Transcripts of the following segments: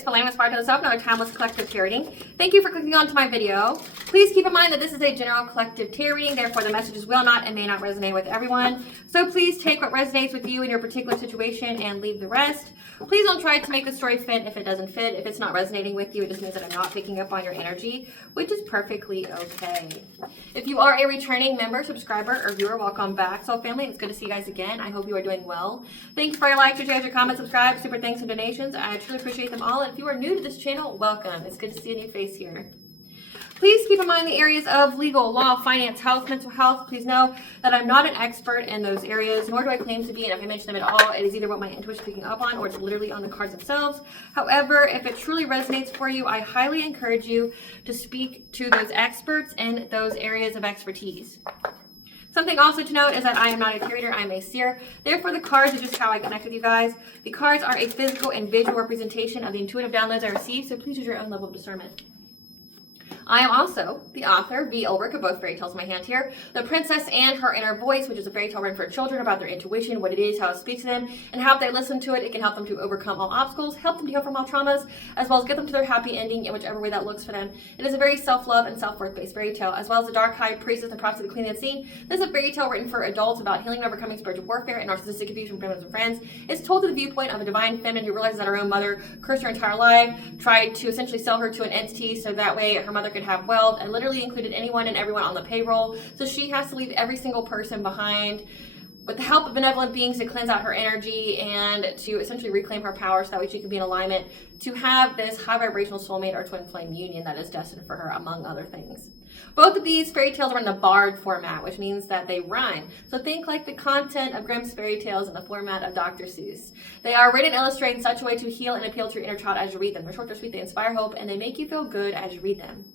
it's Melanie with aspiraltotheself, another timeless collective tarot reading. Thank you for clicking on to my video. Please keep in mind that this is a general collective tarot reading, therefore the messages will not and may not resonate with everyone. So please take what resonates with you in your particular situation and leave the rest. Please don't try to make the story fit if it doesn't fit. If it's not resonating with you, it just means that I'm not picking up on your energy, which is perfectly okay. If you are a returning member, subscriber, or viewer, welcome back. Soul family, it's good to see you guys again. I hope you are doing well. Thank you for your likes, your shares, your comments, subscribe, super thanks, and donations. I truly appreciate them all. And if you are new to this channel, welcome. It's good to see a new face here. Please keep in mind the areas of legal, law, finance, health, mental health. Please know that I'm not an expert in those areas, nor do I claim to be, and if I mention them at all, it is either what my intuition is picking up on or it's literally on the cards themselves. However, if it truly resonates for you, I highly encourage you to speak to those experts in those areas of expertise. Something also to note is that I am not a tarot reader, I am a seer. Therefore, the cards are just how I connect with you guys. The cards are a physical and visual representation of the intuitive downloads I receive, so please use your own level of discernment. I am also the author, V. Ulrich, of both fairy tales in my hand here. The Princess and Her Inner Voice, which is a fairy tale written for children about their intuition, what it is, how it speaks to them, and how if they listen to it, it can help them to overcome all obstacles, help them to heal from all traumas, as well as get them to their happy ending in whichever way that looks for them. It is a very self-love and self-worth based fairy tale, as well as the Dark High Priestess and Prophecy of the Queen and Unseen. This is a fairy tale written for adults about healing and overcoming spiritual warfare and narcissistic abuse from family and friends. It's told through the viewpoint of a divine feminine who realizes that her own mother cursed her entire life, tried to essentially sell her to an entity so that way her mother could have wealth, and literally included anyone and everyone on the payroll. So she has to leave every single person behind with the help of benevolent beings to cleanse out her energy and to essentially reclaim her power so that way she can be in alignment to have this high vibrational soulmate or twin flame union that is destined for her, among other things. Both of these fairy tales are in the bard format, which means that they rhyme. So think like the content of Grimm's fairy tales in the format of Dr. Seuss. They are written and illustrated in such a way to heal and appeal to your inner child as you read them. They're short, they're sweet, they inspire hope, and they make you feel good as you read them.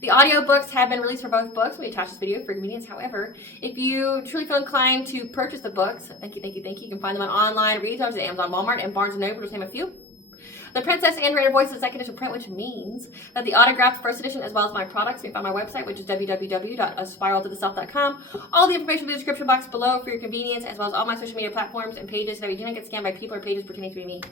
The audiobooks have been released for both books. We attach this video for convenience. However, if you truly feel inclined to purchase the books, thank you. You can find them on online retailers at Amazon, Walmart, and Barnes & Noble, to name a few. The Princess and Her Inner Voice is second edition print, which means that the autographed first edition, as well as my products, you can find my website, which is www.aspiraltotheself.com. All the information will be in the description box below for your convenience, as well as all my social media platforms and pages so that you do not get scammed by people or pages pretending to be me.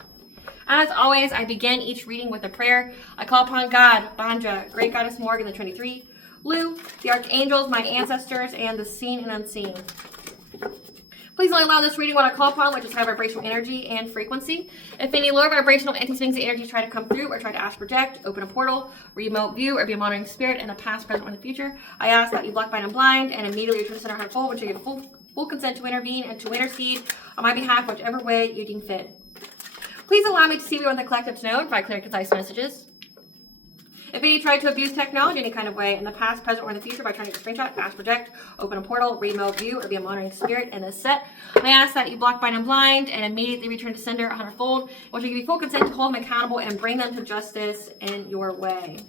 As always, I begin each reading with a prayer. I call upon God, Banja, Great Goddess Morgan, the 23, Lu, the Archangels, my ancestors, and the seen and unseen. Please only allow this reading what I call upon, which is high vibrational energy and frequency. If any lower vibrational anti-swings of energy try to come through or try to astral project, open a portal, remote view, or be a monitoring spirit in the past, present, or in the future, I ask that you block, bind, and blind, and immediately return to center heart full, which you give full consent to intervene and to intercede on my behalf, whichever way you deem fit. Please allow me to see what you want the collective to know and provide clear, concise messages. If any try to abuse technology in any kind of way in the past, present, or in the future by trying to screenshot, astral project, open a portal, remote view, or be a monitoring spirit in this set, I ask that you block, bind, and blind, and immediately return to sender 100-fold, which will give you full consent to hold them accountable and bring them to justice in your way.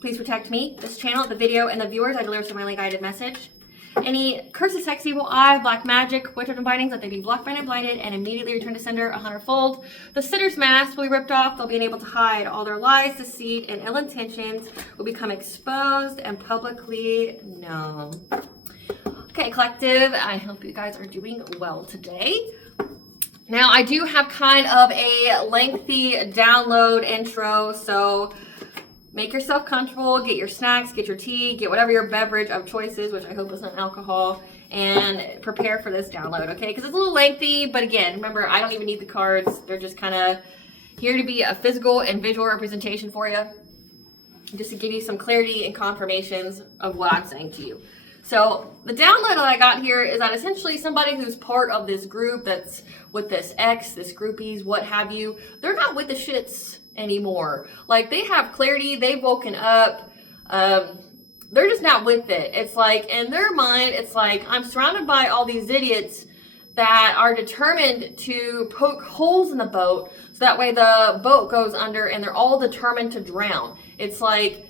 Please protect me, this channel, the video, and the viewers. I deliver divinely guided message. Any curses, sex, evil eye, black magic, witch and bindings, let they be blocked, bind, and blinded, and immediately return to sender 100-fold. The sitter's mask will be ripped off. They'll be unable to hide. All their lies, deceit, and ill intentions will become exposed and publicly known. Okay, collective, I hope you guys are doing well today. Now, I do have kind of a lengthy download intro, so make yourself comfortable, get your snacks, get your tea, get whatever your beverage of choice is, which I hope isn't alcohol, and prepare for this download, okay? Because it's a little lengthy, but again, remember, I don't even need the cards. They're just kind of here to be a physical and visual representation for you, just to give you some clarity and confirmations of what I'm saying to you. So the download that I got here is that essentially somebody who's part of this group that's with this ex, this groupies, what have you, they're not with the shits anymore. Like, they have clarity, they've woken up, they're just not with it. It's like, in their mind, it's like, I'm surrounded by all these idiots that are determined to poke holes in the boat so that way the boat goes under and they're all determined to drown. It's like,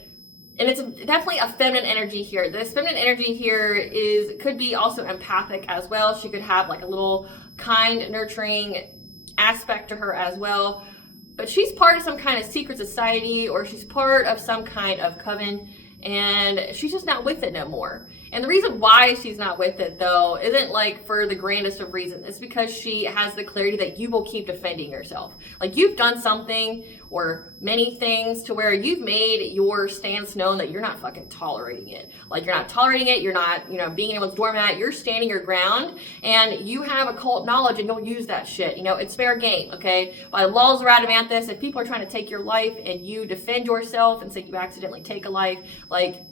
and it's definitely a feminine energy here. This feminine energy here could be also empathic as well. She could have like a little kind, nurturing aspect to her as well. But she's part of some kind of secret society, or she's part of some kind of coven, and she's just not with it no more. And the reason why she's not with it, though, isn't like for the grandest of reasons. It's because she has the clarity that you will keep defending yourself. Like, you've done something or many things to where you've made your stance known that you're not fucking tolerating it. Like, you're not tolerating it. You're not, you know, being anyone's doormat. You're standing your ground, and you have occult knowledge, and you'll use that shit. You know, it's fair game, okay? By the laws of Radamanthus, if people are trying to take your life and you defend yourself and say you accidentally take a life, like,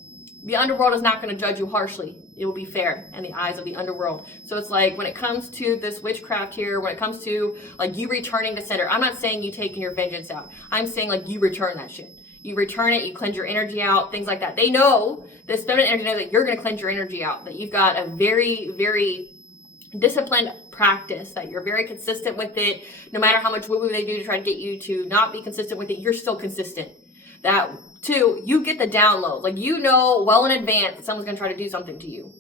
the underworld is not going to judge you harshly. It will be fair in the eyes of the underworld. So it's like, when it comes to this witchcraft here, when it comes to like you returning to sender, I'm not saying you taking your vengeance out. I'm saying like you return that shit. You return it, you cleanse your energy out, things like that. They know, this feminine energy knows that you're going to cleanse your energy out, that you've got a very, very disciplined practice, that you're very consistent with it. No matter how much woo-woo they do to try to get you to not be consistent with it, you're still consistent. That, two, you get the download. Like, you know well in advance that someone's going to try to do something to you.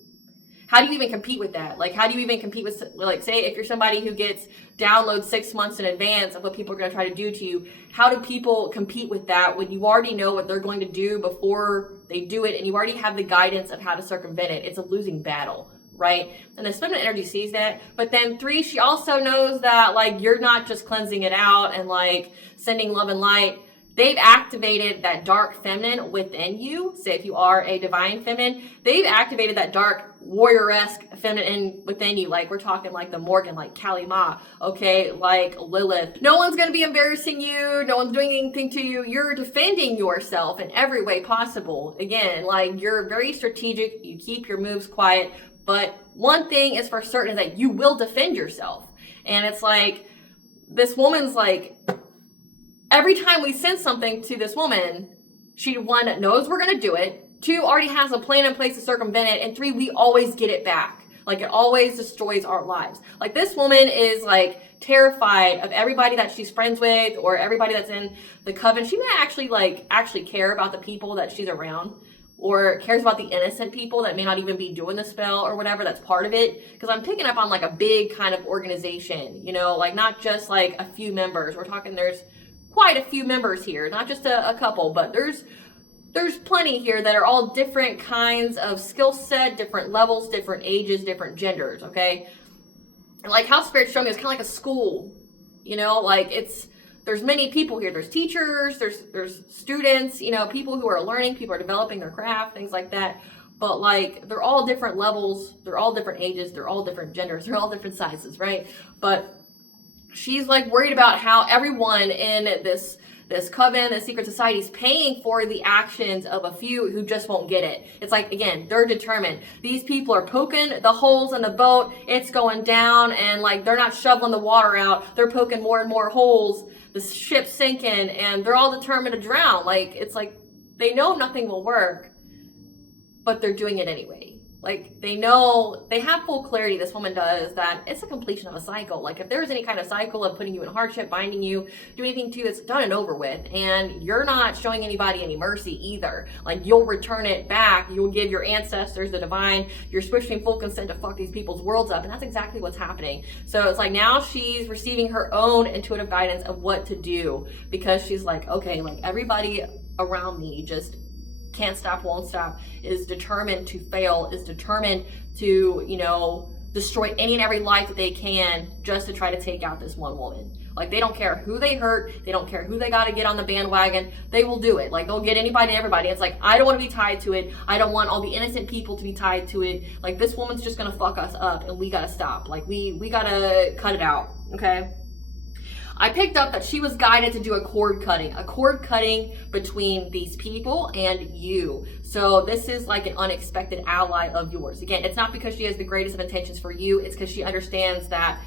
How do you even compete with that? Like, how do you even compete with, like, say, if you're somebody who gets downloads 6 months in advance of what people are going to try to do to you, how do people compete with that when you already know what they're going to do before they do it, and you already have the guidance of how to circumvent it? It's a losing battle, right? And the feminine energy sees that. But then 3, she also knows that, like, you're not just cleansing it out and, like, sending love and light. They've activated that dark feminine within you. Say if you are a divine feminine, they've activated that dark warrior-esque feminine within you. Like, we're talking like the Morgan, like Kali Ma, okay, like Lilith. No one's going to be embarrassing you. No one's doing anything to you. You're defending yourself in every way possible. Again, like, you're very strategic. You keep your moves quiet. But one thing is for certain is that you will defend yourself. And it's like, this woman's like, every time we send something to this woman, she, 1, knows we're going to do it. 2, already has a plan in place to circumvent it. And 3, we always get it back. Like, it always destroys our lives. Like, this woman is, like, terrified of everybody that she's friends with or everybody that's in the coven. She may actually care about the people that she's around, or cares about the innocent people that may not even be doing the spell or whatever. That's part of it. Because I'm picking up on, like, a big kind of organization, you know, like, not just, like, a few members. We're talking there's quite a few members here, not just a couple, but there's plenty here that are all different kinds of skill set, different levels, different ages, different genders, okay? And like how Spirit's showing me, it's kind of like a school, you know, like there's many people here. There's teachers, there's students, you know, people who are learning, people are developing their craft, things like that. But like, they're all different levels, they're all different ages, they're all different genders, they're all different sizes, right? But she's like worried about how everyone in this coven, this secret society, is paying for the actions of a few who just won't get it. It's like, again, they're determined. These people are poking the holes in the boat. It's going down, and like, they're not shoveling the water out. They're poking more and more holes. The ship's sinking, and they're all determined to drown. Like, it's like, they know nothing will work, but they're doing it anyway. Like, they know, they have full clarity, this woman does, that it's a completion of a cycle. Like, if there's any kind of cycle of putting you in hardship, binding you, doing anything to you, it's done and over with. And you're not showing anybody any mercy either. Like, you'll return it back. You'll give your ancestors, the divine, you're switching full consent to fuck these people's worlds up. And that's exactly what's happening. So it's like, now she's receiving her own intuitive guidance of what to do. Because she's like, okay, like, everybody around me just can't stop, won't stop, is determined to fail, is determined to, you know, destroy any and every life that they can just to try to take out this one woman. Like, they don't care who they hurt, they don't care who they got to get on the bandwagon, they will do it. Like, they'll get anybody and everybody. It's like, I don't want to be tied to it, I don't want all the innocent people to be tied to it. Like, this woman's just gonna fuck us up, and we gotta stop. Like, we gotta cut it out, okay? I picked up that she was guided to do a cord cutting between these people and you. So this is like an unexpected ally of yours. Again, it's not because she has the greatest of intentions for you. It's because she understands that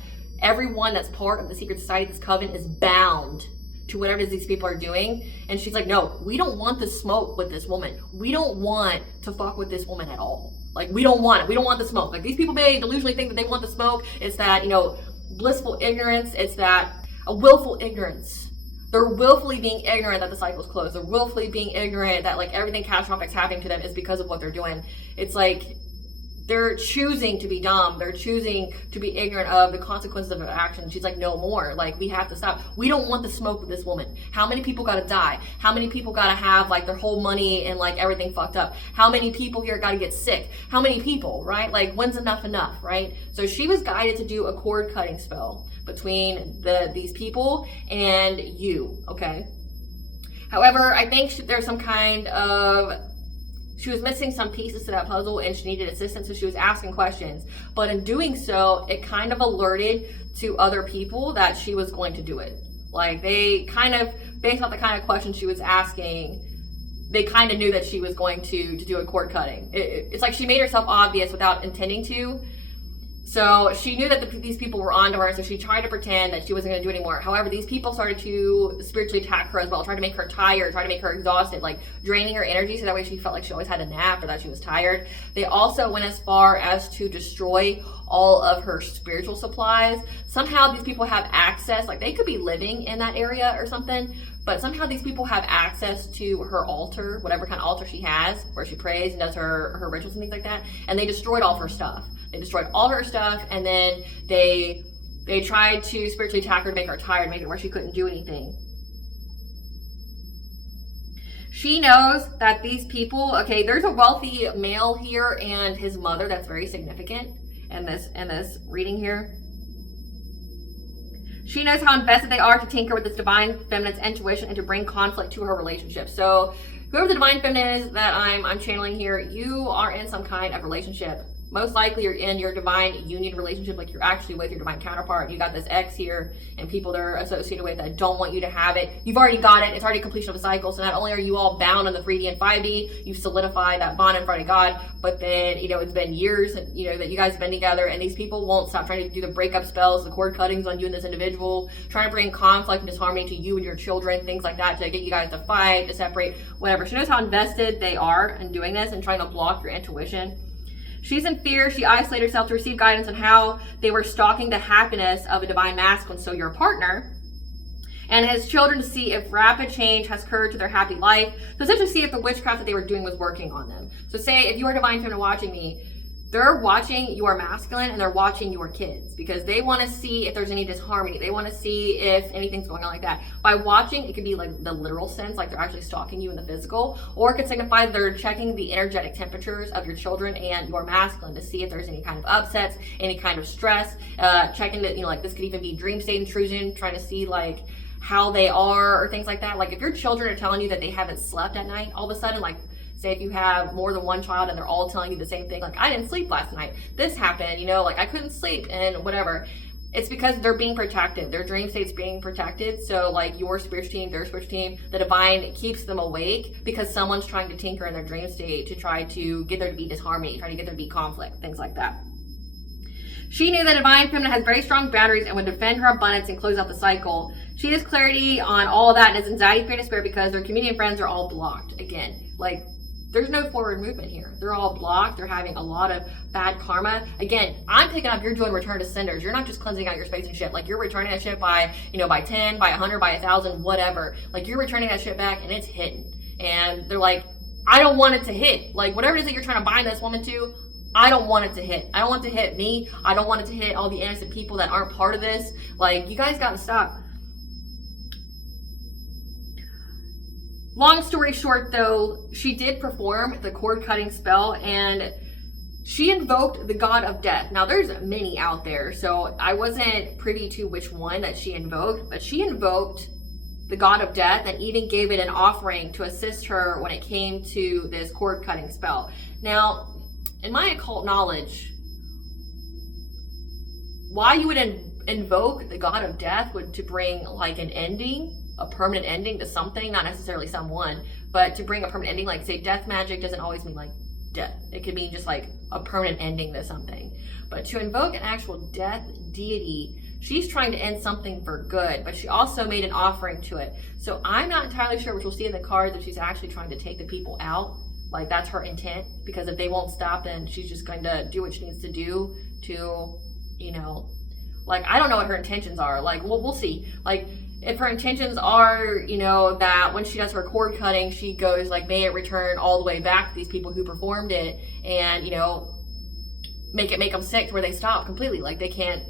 everyone that's part of the secret society, this coven, is bound to whatever it is these people are doing. And she's like, no, we don't want the smoke with this woman. We don't want to fuck with this woman at all. Like, we don't want it. We don't want the smoke. Like, these people may delusionally think that they want the smoke. It's that, you know, blissful ignorance. It's that a willful ignorance. They're willfully being ignorant that the cycle's closed. They're willfully being ignorant that, like, everything catastrophic's happening to them is because of what they're doing. It's like, they're choosing to be dumb. They're choosing to be ignorant of the consequences of their actions. She's like, no more. Like, we have to stop. We don't want the smoke with this woman. How many people gotta die? How many people gotta have like their whole money and like everything fucked up? How many people here gotta get sick? How many people, right? Like, when's enough, right? So she was guided to do a cord cutting spell between these people and you, okay? However, I think there's some kind of, she was missing some pieces to that puzzle and she needed assistance, so she was asking questions. But in doing so, it kind of alerted to other people that she was going to do it. Like, they kind of, based on the kind of questions she was asking, they kind of knew that she was going to do a cord cutting. It's like she made herself obvious without intending to. So she knew that these people were onto her, so she tried to pretend that she wasn't going to do anymore. However, these people started to spiritually attack her as well, trying to make her tired, trying to make her exhausted, like draining her energy, so that way she felt like she always had a nap or that she was tired. They also went as far as to destroy all of her spiritual supplies. Somehow these people have access, like they could be living in that area or something, but somehow these people have access to her altar, whatever kind of altar she has, where she prays and does her rituals and things like that, and they destroyed all of her stuff. They destroyed all her stuff, and then they tried to spiritually attack her to make her tired, make it where she couldn't do anything. She knows that these people, okay, there's a wealthy male here and his mother that's very significant in this reading here. She knows how invested they are to tinker with this divine feminine's intuition and to bring conflict to her relationship. So whoever the divine feminine is that I'm channeling here, you are in some kind of relationship. Most likely you're in your divine union relationship, like you're actually with your divine counterpart. You got this ex here and people that are associated with that don't want you to have it. You've already got it. It's already completion of a cycle. So not only are you all bound on the 3D and 5D, you've solidified that bond in front of God, but then, it's been years, that you guys have been together, and these people won't stop trying to do the breakup spells, the cord cuttings on you and this individual, trying to bring conflict and disharmony to you and your children, things like that, to get you guys to fight, to separate, whatever. She knows how invested they are in doing this and trying to block your intuition. She's in fear. She isolated herself to receive guidance on how they were stalking the happiness of a divine masculine, so your partner, and his children, to see if rapid change has occurred to their happy life. So essentially see if the witchcraft that they were doing was working on them. So say if you are divine feminine watching me, they're watching your masculine and they're watching your kids because they want to see if there's any disharmony. They want to see if anything's going on like that. By watching, it could be like the literal sense, like they're actually stalking you in the physical, or it could signify they're checking the energetic temperatures of your children and your masculine to see if there's any kind of upsets, any kind of stress, checking that, like this could even be dream state intrusion, trying to see like how they are or things like that. Like if your children are telling you that they haven't slept at night all of a sudden, like say if you have more than one child and they're all telling you the same thing, like I didn't sleep last night, this happened, like I couldn't sleep and whatever. It's because they're being protected. Their dream state's being protected. So like your spiritual team, their spiritual team, the divine keeps them awake because someone's trying to tinker in their dream state to try to get there to be disharmony, try to get there to be conflict, things like that. She knew that divine feminine has very strong boundaries and would defend her abundance and close out the cycle. She has clarity on all of that and is anxiety, fear, and despair because their community and friends are all blocked. Again, like there's no forward movement here. They're all blocked. They're having a lot of bad karma. Again, I'm picking up you're doing return to senders. You're not just cleansing out your space and shit. Like you're returning that shit by, by 10, by 100, by 1,000, whatever. Like you're returning that shit back and it's hitting. And they're like, I don't want it to hit. Like whatever it is that you're trying to bind this woman to, I don't want it to hit. I don't want it to hit me. I don't want it to hit all the innocent people that aren't part of this. Like you guys gotta stop. Long story short though, she did perform the cord cutting spell and she invoked the god of death. Now there's many out there, so I wasn't privy to which one that she invoked, but she invoked the god of death and even gave it an offering to assist her when it came to this cord cutting spell. Now, in my occult knowledge, why you would invoke the god of death would to bring like an ending, a permanent ending to something, not necessarily someone, but to bring a permanent ending. Like say death magic doesn't always mean like death. It could mean just like a permanent ending to something. But to invoke an actual death deity, she's trying to end something for good, but she also made an offering to it. So I'm not entirely sure, which we'll see in the cards, if she's actually trying to take the people out. Like that's her intent, because if they won't stop, then she's just going to do what she needs to do to, like, I don't know what her intentions are. Like, we'll see. Like, if her intentions are, that when she does her cord cutting, she goes like, may it return all the way back to these people who performed it. And, make them sick to where they stop completely. Like they can't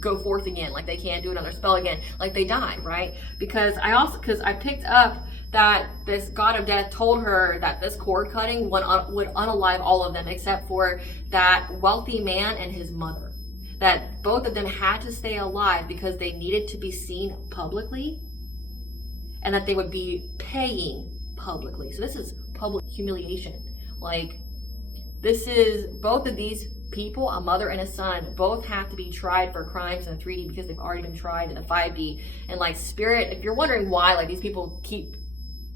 go forth again, like they can't do another spell again, like they die, right? Because I picked up that this god of death told her that this cord cutting would unalive all of them except for that wealthy man and his mother. That both of them had to stay alive because they needed to be seen publicly, and that they would be paying publicly. So this is public humiliation. Like, this is both of these people, a mother and a son, both have to be tried for crimes in the 3D because they've already been tried in the 5D. And like spirit, if you're wondering why like these people keep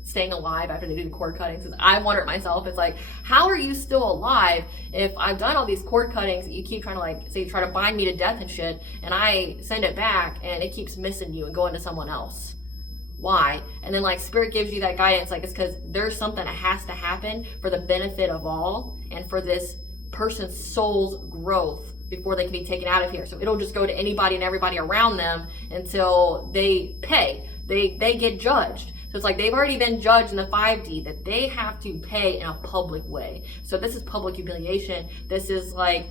staying alive after they do the cord cuttings, because I wonder it myself. It's like, how are you still alive if I've done all these cord cuttings that you keep trying to like say try to bind me to death and shit, and I send it back and it keeps missing you and going to someone else? Why? And then like spirit gives you that guidance, like it's because there's something that has to happen for the benefit of all and for this person's soul's growth before they can be taken out of here. So it'll just go to anybody and everybody around them until they pay. They get judged. So it's like they've already been judged in the 5D that they have to pay in a public way. So this is public humiliation. This is like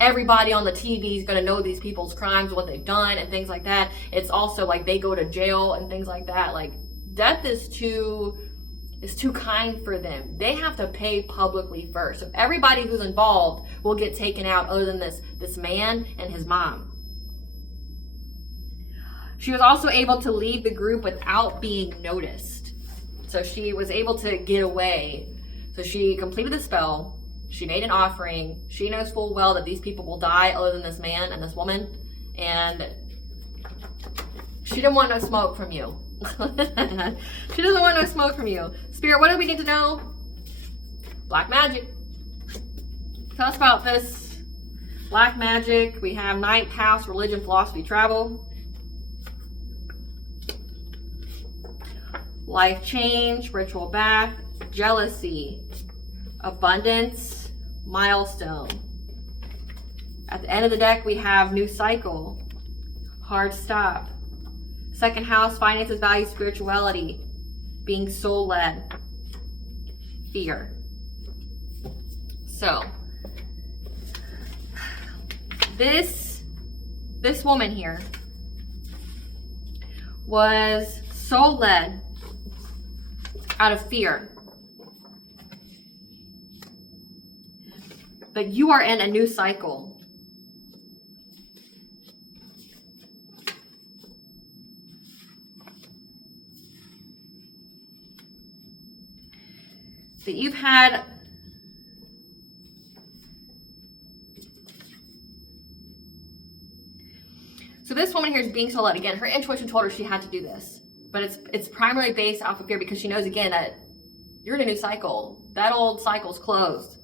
everybody on the TV is going to know these people's crimes, what they've done and things like that. It's also like they go to jail and things like that. Like death is too kind for them. They have to pay publicly first. So everybody who's involved will get taken out other than this man and his mom. She was also able to leave the group without being noticed. So she was able to get away. So she completed the spell. She made an offering. She knows full well that these people will die other than this man and this woman. And she didn't want no smoke from you. She doesn't want no smoke from you. Spirit, what do we need to know? Black magic. Tell us about this black magic. We have ninth house, religion, philosophy, travel. Life change, ritual bath, jealousy, abundance, milestone. At the end of the deck, we have new cycle, hard stop. Second house, finances, values, spirituality, being soul-led, fear. So, this woman here was soul-led out of fear. But you are in a new cycle. That you've had so this woman here is being so led. Again, her intuition told her she had to do this, but it's primarily based off of fear because she knows again that you're in a new cycle. That old cycle's closed.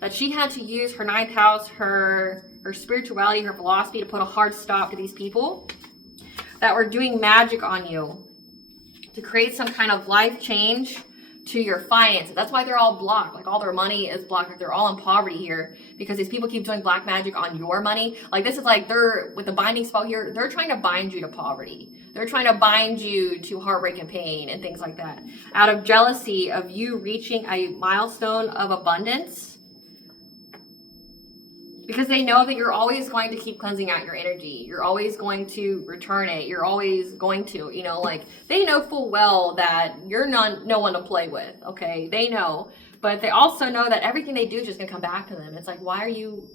That she had to use her ninth house, her spirituality, her philosophy to put a hard stop to these people that were doing magic on you to create some kind of life change to your finances. That's why they're all blocked. Like all their money is blocked. Like they're all in poverty here because these people keep doing black magic on your money. Like this is like they're with the binding spell here. They're trying to bind you to poverty. They're trying to bind you to heartbreak and pain and things like that. Out of jealousy of you reaching a milestone of abundance. Because they know that you're always going to keep cleansing out your energy. You're always going to return it. You're always going to, you know, like they know full well that you're no one to play with, okay? They know. But they also know that everything they do is just gonna come back to them. It's like, why are you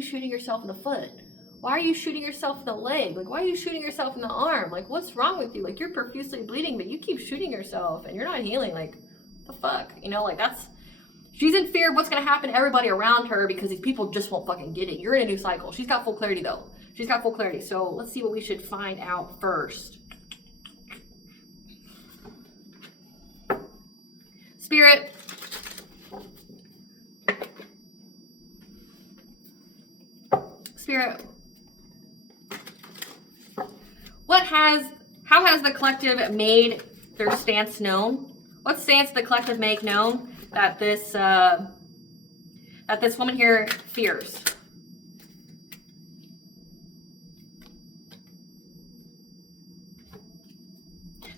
shooting yourself in the foot? Why are you shooting yourself in the leg? Like, why are you shooting yourself in the arm? Like, what's wrong with you? Like, you're profusely bleeding, but you keep shooting yourself and you're not healing. Like, the fuck? You know, like that's... She's in fear of what's going to happen to everybody around her because these people just won't fucking get it. You're in a new cycle. She's got full clarity, though. She's got full clarity. So let's see what we should find out first. Spirit. Spirit. How has the collective made their stance known? What stance did the collective make known that this woman here fears?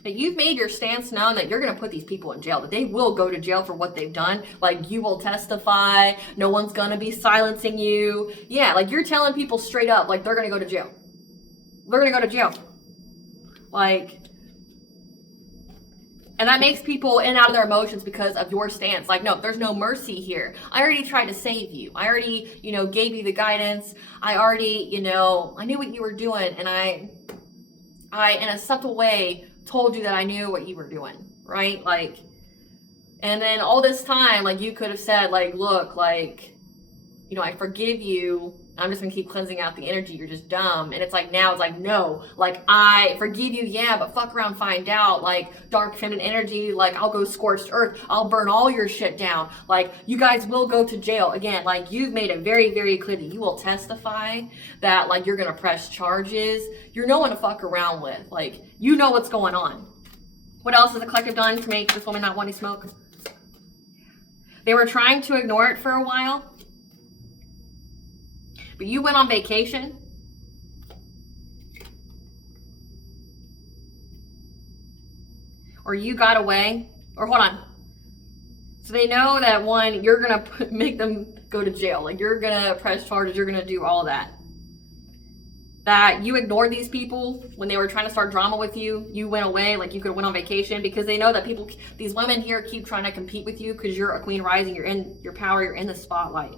that you've made your stance known that you're going to put these people in jail, that they will go to jail for what they've done. Like, you will testify. No one's going to be silencing you. Yeah, like, you're telling people straight up, like, they're going to go to jail. They're going to go to jail. Like, and that makes people in and out of their emotions because of your stance. Like, no, there's no mercy here. I already tried to save you. I already, gave you the guidance. I already, I knew what you were doing. And I, in a subtle way, told you that I knew what you were doing, right? Like, and then all this time, like, you could have said, like, look, like, I forgive you. I'm just gonna keep cleansing out the energy. You're just dumb. And it's like, now it's like, no, like, I forgive you, yeah, but fuck around, find out, like, dark feminine energy, like, I'll go scorched earth, I'll burn all your shit down, like, you guys will go to jail. Again, like, you've made it very, very clear that you will testify, that, like, you're gonna press charges. You're no one to fuck around with. Like, you know what's going on. What else has the collective done to make this woman not want to smoke? They were trying to ignore it for a while, but you went on vacation. Or you got away. Or hold on. So they know that, one, you're going to make them go to jail. Like, you're going to press charges. You're going to do all that. That you ignored these people when they were trying to start drama with you. You went away, like, you could have went on vacation, because they know that people, these women here, keep trying to compete with you because you're a queen rising. You're in your power. You're in the spotlight.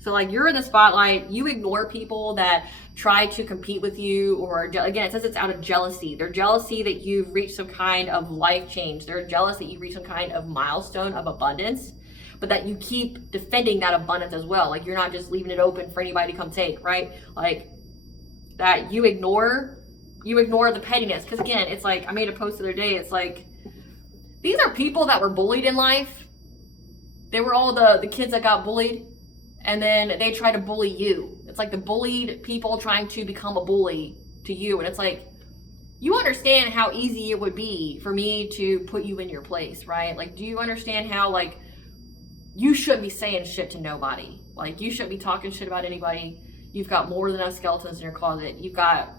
So, like, you're in the spotlight. You ignore people that try to compete with you, or, again, it says it's out of jealousy. They're jealousy that you've reached some kind of life change. They're jealous that you've reached some kind of milestone of abundance, but that you keep defending that abundance as well. Like, you're not just leaving it open for anybody to come take, right? Like, that you ignore the pettiness. Because, again, it's like, I made a post the other day. It's like, these are people that were bullied in life. They were all the kids that got bullied. And then they try to bully you. It's like the bullied people trying to become a bully to you. And it's like, you understand how easy it would be for me to put you in your place, right? Like, do you understand how, like, you shouldn't be saying shit to nobody? Like, you shouldn't be talking shit about anybody. You've got more than enough skeletons in your closet. You've got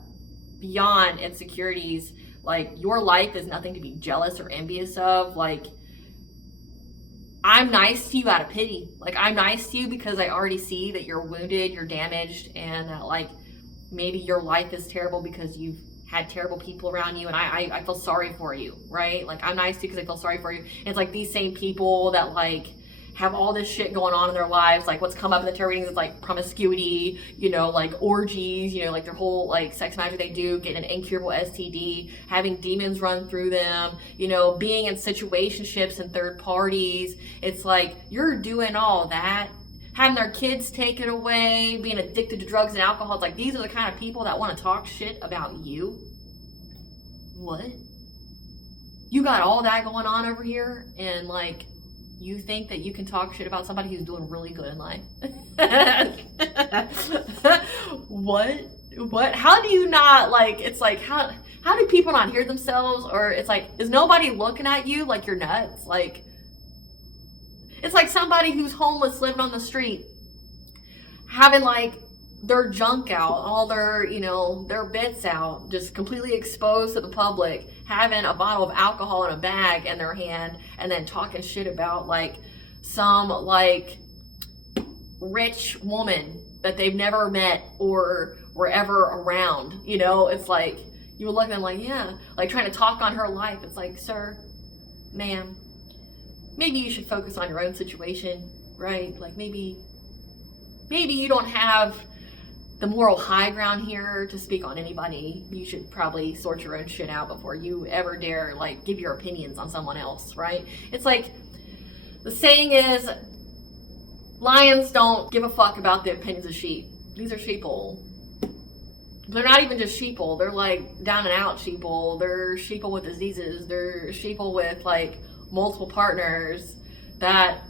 beyond insecurities. Like, your life is nothing to be jealous or envious of. Like, I'm nice to you out of pity. Like, I'm nice to you because I already see that you're wounded, you're damaged, and that, like, maybe your life is terrible because you've had terrible people around you, and I feel sorry for you, right? Like, I'm nice to you because I feel sorry for you. And it's like these same people that, like, have all this shit going on in their lives, like what's come up in the tarot readings is like promiscuity, like orgies, like their whole like sex magic they do, getting an incurable STD, having demons run through them, being in situationships and third parties. It's like, you're doing all that, having their kids taken away, being addicted to drugs and alcohol. It's like, these are the kind of people that want to talk shit about you. What? You got all that going on over here, and like, you think that you can talk shit about somebody who's doing really good in life? What? How do you not, like, it's like, how do people not hear themselves? Or it's like, is nobody looking at you like you're nuts? Like, it's like somebody who's homeless living on the street, having like their junk out, all their, their bits out, just completely exposed to the public, having a bottle of alcohol in a bag in their hand, and then talking shit about like some like rich woman that they've never met or were ever around. It's like, you would look at them like, yeah, like trying to talk on her life. It's like, sir, ma'am, maybe you should focus on your own situation, right? Like, maybe you don't have the moral high ground here to speak on anybody. You should probably sort your own shit out before you ever dare like give your opinions on someone else, right? It's like, the saying is, lions don't give a fuck about the opinions of sheep. These are sheeple. They're not even just sheeple. They're like down and out sheeple. They're sheeple with diseases. They're sheeple with like multiple partners that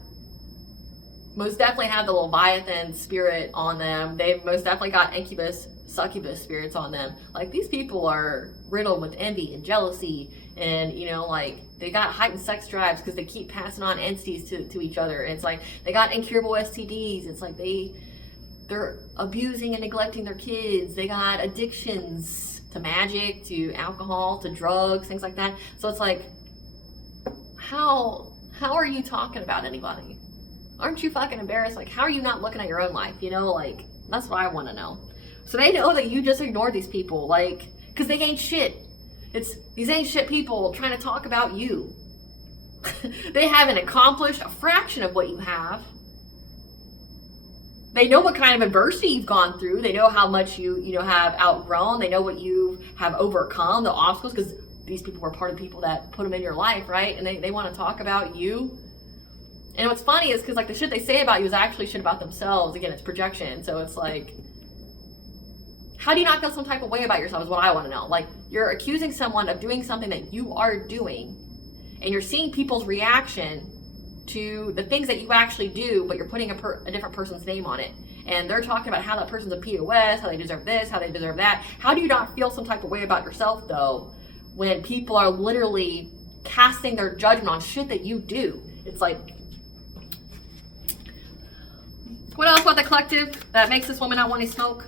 most definitely have the Leviathan spirit on them. They've most definitely got incubus, succubus spirits on them. Like, these people are riddled with envy and jealousy, and like, they got heightened sex drives because they keep passing on entities to each other. And it's like, they got incurable STDs. It's like they're abusing and neglecting their kids. They got addictions. to magic, to alcohol, to drugs, things like that. So it's like, how are you talking about anybody? Aren't you fucking embarrassed? Like, how are you not looking at your own life? You know, like, that's what I want to know. So they know that you just ignore these people, like, because they ain't shit. It's these ain't shit people trying to talk about you. They haven't accomplished a fraction of what you have. They know what kind of adversity you've gone through. They know how much you have outgrown. They know what you have overcome, the obstacles, because these people were part of the people that put them in your life, right? And they want to talk about you. And what's funny is because like the shit they say about you is actually shit about themselves. Again, it's projection. So it's like, how do you not feel some type of way about yourself is what I want to know. Like, you're accusing someone of doing something that you are doing, and you're seeing people's reaction to the things that you actually do, but you're putting a different person's name on it. And they're talking about how that person's a POS, how they deserve this, how they deserve that. How do you not feel some type of way about yourself, though, when people are literally casting their judgment on shit that you do? It's like, what else about the collective that makes this woman not want to smoke?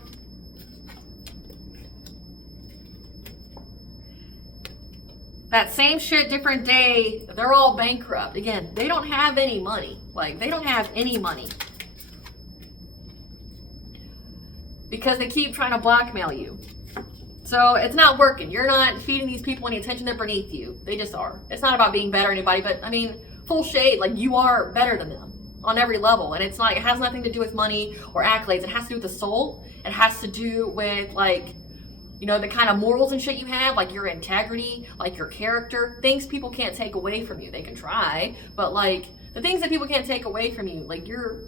That same shit, different day, they're all bankrupt. Again, they don't have any money. Like, they don't have any money. Because they keep trying to blackmail you. So it's not working. You're not feeding these people any attention. They're beneath you. They just are. It's not about being better than anybody, but I mean, full shade, like, you are better than them on every level. And it's not, it has nothing to do with money or accolades. It has to do with the soul. It has to do with, like, you know, the kind of morals and shit you have, like your integrity, like your character, things people can't take away from you. They can try, but like the things that people can't take away from you, like your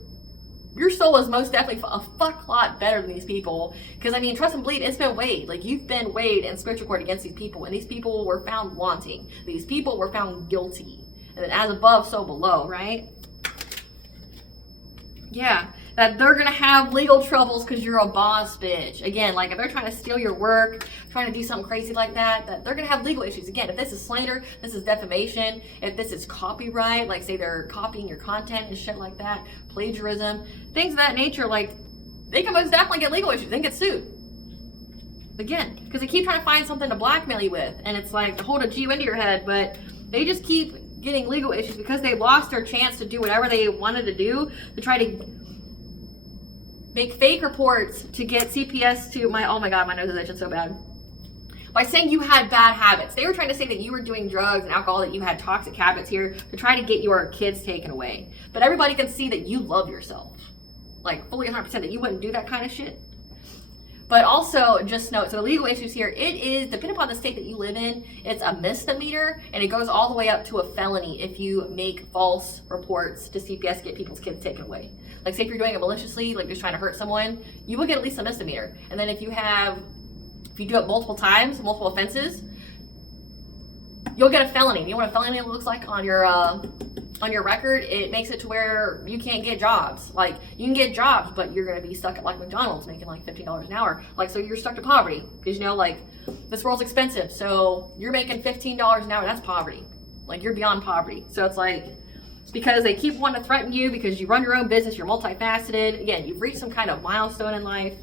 soul is most definitely a fuck lot better than these people. Because I mean, trust and believe, it's been weighed. Like, you've been weighed in spiritual court against these people, and these people were found wanting. These people were found guilty. And then as above, so below, right? Yeah, that they're gonna have legal troubles because you're a boss bitch. Again, like if they're trying to steal your work, trying to do something crazy like that, that they're gonna have legal issues. Again, if this is slander, this is defamation, if this is copyright, like say they're copying your content and shit like that, plagiarism, things of that nature, like they can most definitely get legal issues. They can get sued. Again, because they keep trying to find something to blackmail you with, and it's like to hold a G into your head, but they just keep getting legal issues because they lost their chance to do whatever they wanted to do, to try to make fake reports to get CPS to oh my god, my nose is itching so bad. By saying you had bad habits. They were trying to say that you were doing drugs and alcohol, that you had toxic habits here to try to get your kids taken away. But everybody can see that you love yourself. Like fully 100% that you wouldn't do that kind of shit. But also, just note, so the legal issues here, it is, depending upon the state that you live in, it's a misdemeanor, and it goes all the way up to a felony if you make false reports to CPS to get people's kids taken away. Like, say if you're doing it maliciously, like just trying to hurt someone, you will get at least a misdemeanor. And then if you do it multiple times, multiple offenses, you'll get a felony. You know what a felony looks like on your record? It makes it to where you can't get jobs. Like, you can get jobs, but you're going to be stuck at like McDonald's making like $15 an hour. Like, so you're stuck to poverty because, you know, like this world's expensive. So you're making $15 an hour. That's poverty. Like, you're beyond poverty. So it's like, because they keep wanting to threaten you because you run your own business, you're multifaceted. Again, you've reached some kind of milestone in life.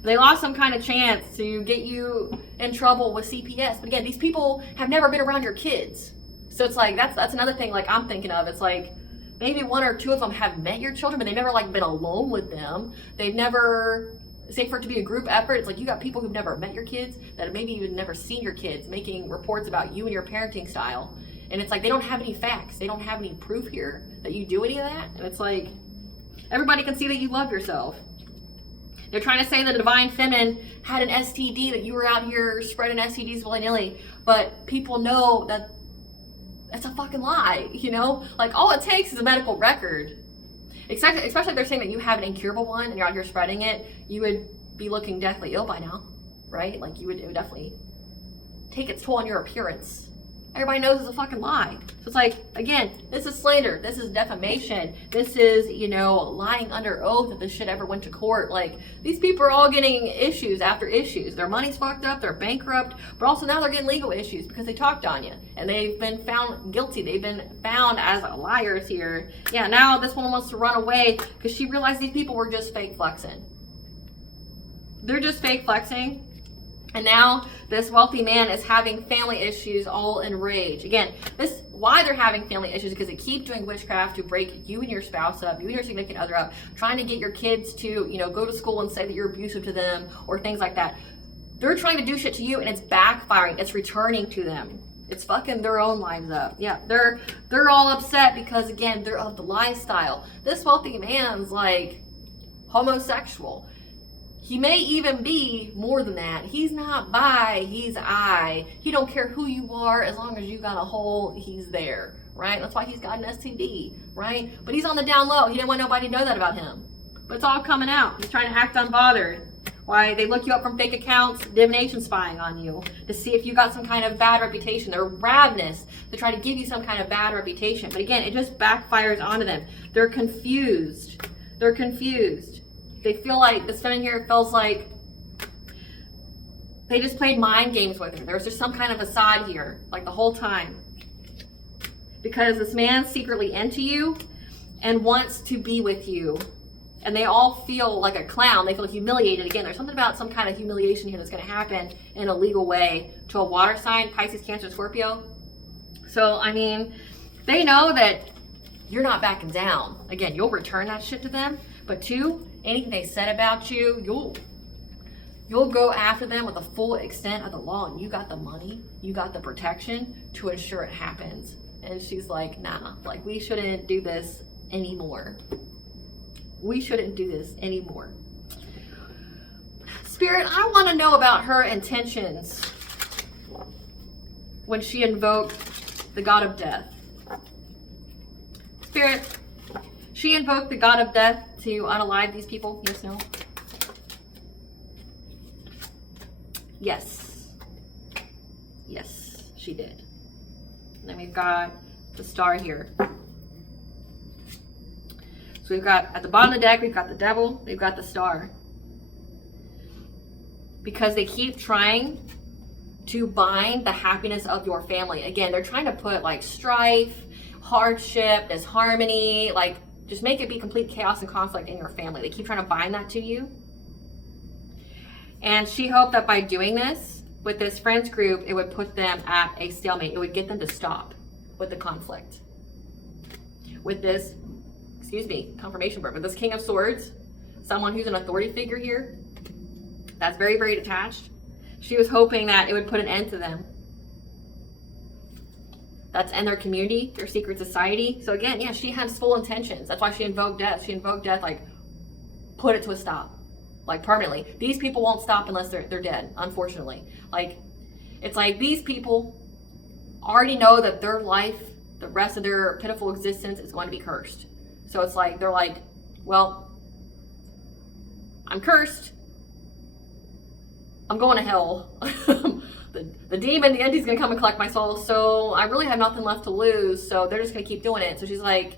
They lost some kind of chance to get you in trouble with CPS. But again, these people have never been around your kids. So it's like, that's another thing like I'm thinking of. It's like maybe one or two of them have met your children, but they've never like been alone with them. They've never, say for it to be a group effort, it's like you got people who've never met your kids, that have maybe even never seen your kids, making reports about you and your parenting style. And it's like they don't have any facts. They don't have any proof here that you do any of that. And it's like, everybody can see that you love yourself. They're trying to say that the divine feminine had an STD, that you were out here spreading STDs willy-nilly. But people know that that's a fucking lie, you know? Like, all it takes is a medical record. Especially if they're saying that you have an incurable one and you're out here spreading it, you would be looking deathly ill by now, right? Like, it would definitely take its toll on your appearance. Everybody knows it's a fucking lie. So it's like, again, this is slander. This is defamation. This is, you know, lying under oath that this shit ever went to court. Like, these people are all getting issues after issues. Their money's fucked up. They're bankrupt. But also now they're getting legal issues because they talked on you. And they've been found guilty. They've been found as liars here. Yeah, now this woman wants to run away because she realized these people were just fake flexing. They're just fake flexing. And now this wealthy man is having family issues, all in rage. Again, this why they're having family issues because they keep doing witchcraft to break you and your spouse up, you and your significant other up, trying to get your kids to, go to school and say that you're abusive to them or things like that. They're trying to do shit to you and it's backfiring. It's returning to them. It's fucking their own lives up. Yeah, they're all upset because again, they're of the lifestyle. This wealthy man's like homosexual. He may even be more than that. He's not bi, he's I. He don't care who you are as long as you got a hole, he's there, right? That's why he's got an STD, right? But he's on the down low. He didn't want nobody to know that about him. But it's all coming out. He's trying to act unbothered. Why? They look you up from fake accounts, divination spying on you to see if you got some kind of bad reputation. They're ravenous to try to give you some kind of bad reputation. But again, it just backfires onto them. They're confused. They're confused. They feel like, this feminine here feels like they just played mind games with her. There was just some kind of facade here, like the whole time. Because this man's secretly into you and wants to be with you. And they all feel like a clown. They feel humiliated. Again, there's something about some kind of humiliation here that's going to happen in a legal way to a water sign, Pisces, Cancer, Scorpio. So, I mean, they know that you're not backing down. Again, you'll return that shit to them. But two, anything they said about you, you'll go after them with the full extent of the law, and you got the money, you got the protection to ensure it happens. And she's like, nah, like we shouldn't do this anymore. We shouldn't do this anymore. Spirit, I want to know about her intentions when she invoked the god of death. Spirit, she invoked the god of death to unalive these people? Yes, no? Yes. Yes, she did. And then we've got the star here. So we've got, at the bottom of the deck, we've got the devil, we've got the star. Because they keep trying to bind the happiness of your family. Again, they're trying to put like strife, hardship, disharmony, like just make it be complete chaos and conflict in your family. They keep trying to bind that to you. And she hoped that by doing this with this friends group, it would put them at a stalemate. It would get them to stop with the conflict. With this, confirmation bird, with this King of Swords, someone who's an authority figure here, that's very, very detached. She was hoping that it would put an end to them. That's in their community, their secret society. So again, yeah, she has full intentions. That's why she invoked death. She invoked death, like, put it to a stop. Like, permanently. These people won't stop unless they're dead, unfortunately. Like, it's like these people already know that their life, the rest of their pitiful existence is going to be cursed. So it's like, they're like, well, I'm cursed. I'm going to hell. The demon, the entity's gonna come and collect my soul, so I really have nothing left to lose, so they're just gonna keep doing it. So she's like,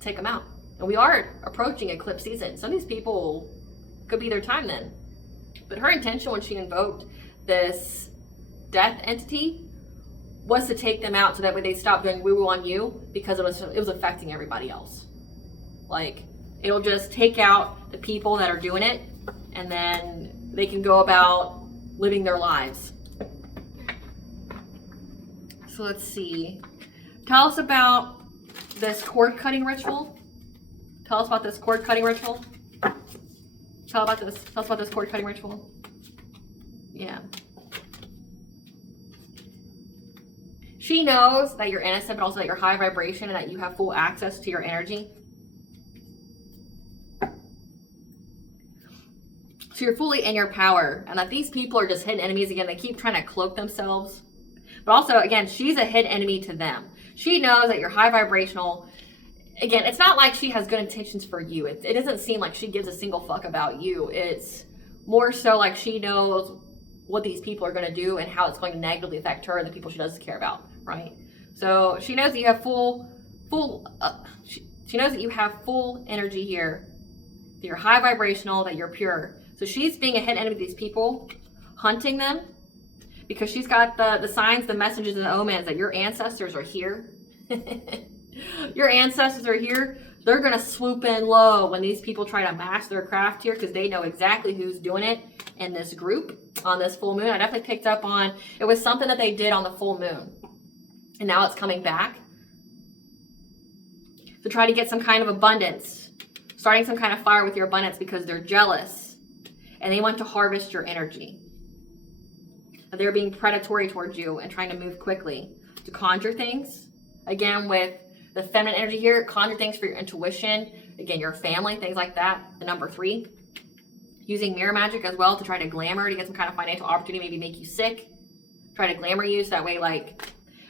take them out. And we are approaching eclipse season. Some of these people could be their time then. But her intention when she invoked this death entity was to take them out so that way they stop doing woo-woo on you, because it was affecting everybody else. Like, it'll just take out the people that are doing it, and then they can go about living their lives. So let's see. Tell us about this cord cutting ritual. Tell us about this cord cutting ritual. Tell us about this cord cutting ritual. Yeah. She knows that you're innocent, but also that you're high vibration and that you have full access to your energy. So you're fully in your power, and that these people are just hidden enemies. Again, they keep trying to cloak themselves. But also, again, she's a hidden enemy to them. She knows that you're high vibrational. Again, it's not like she has good intentions for you. It doesn't seem like she gives a single fuck about you. It's more so like she knows what these people are going to do and how it's going to negatively affect her and the people she doesn't care about, right? So she knows that you have she knows that you have full energy here, that you're high vibrational, that you're pure. So she's being a hidden enemy to these people, hunting them, because she's got the signs, the messages, and the omens that your ancestors are here. Your ancestors are here They're going to swoop in low when these people try to master their craft here, because they know exactly who's doing it in this group on this full moon. I definitely picked up on, it was something that they did on the full moon. And now it's coming back to try to get some kind of abundance, starting some kind of fire with your abundance, because they're jealous and they want to harvest your energy. They're being predatory towards you and trying to move quickly to conjure things. Again, with the feminine energy here, conjure things for your intuition. Again, your family, things like that. The number 3. Using mirror magic as well to try to glamour, to get some kind of financial opportunity, maybe make you sick. Try to glamour you so that way, like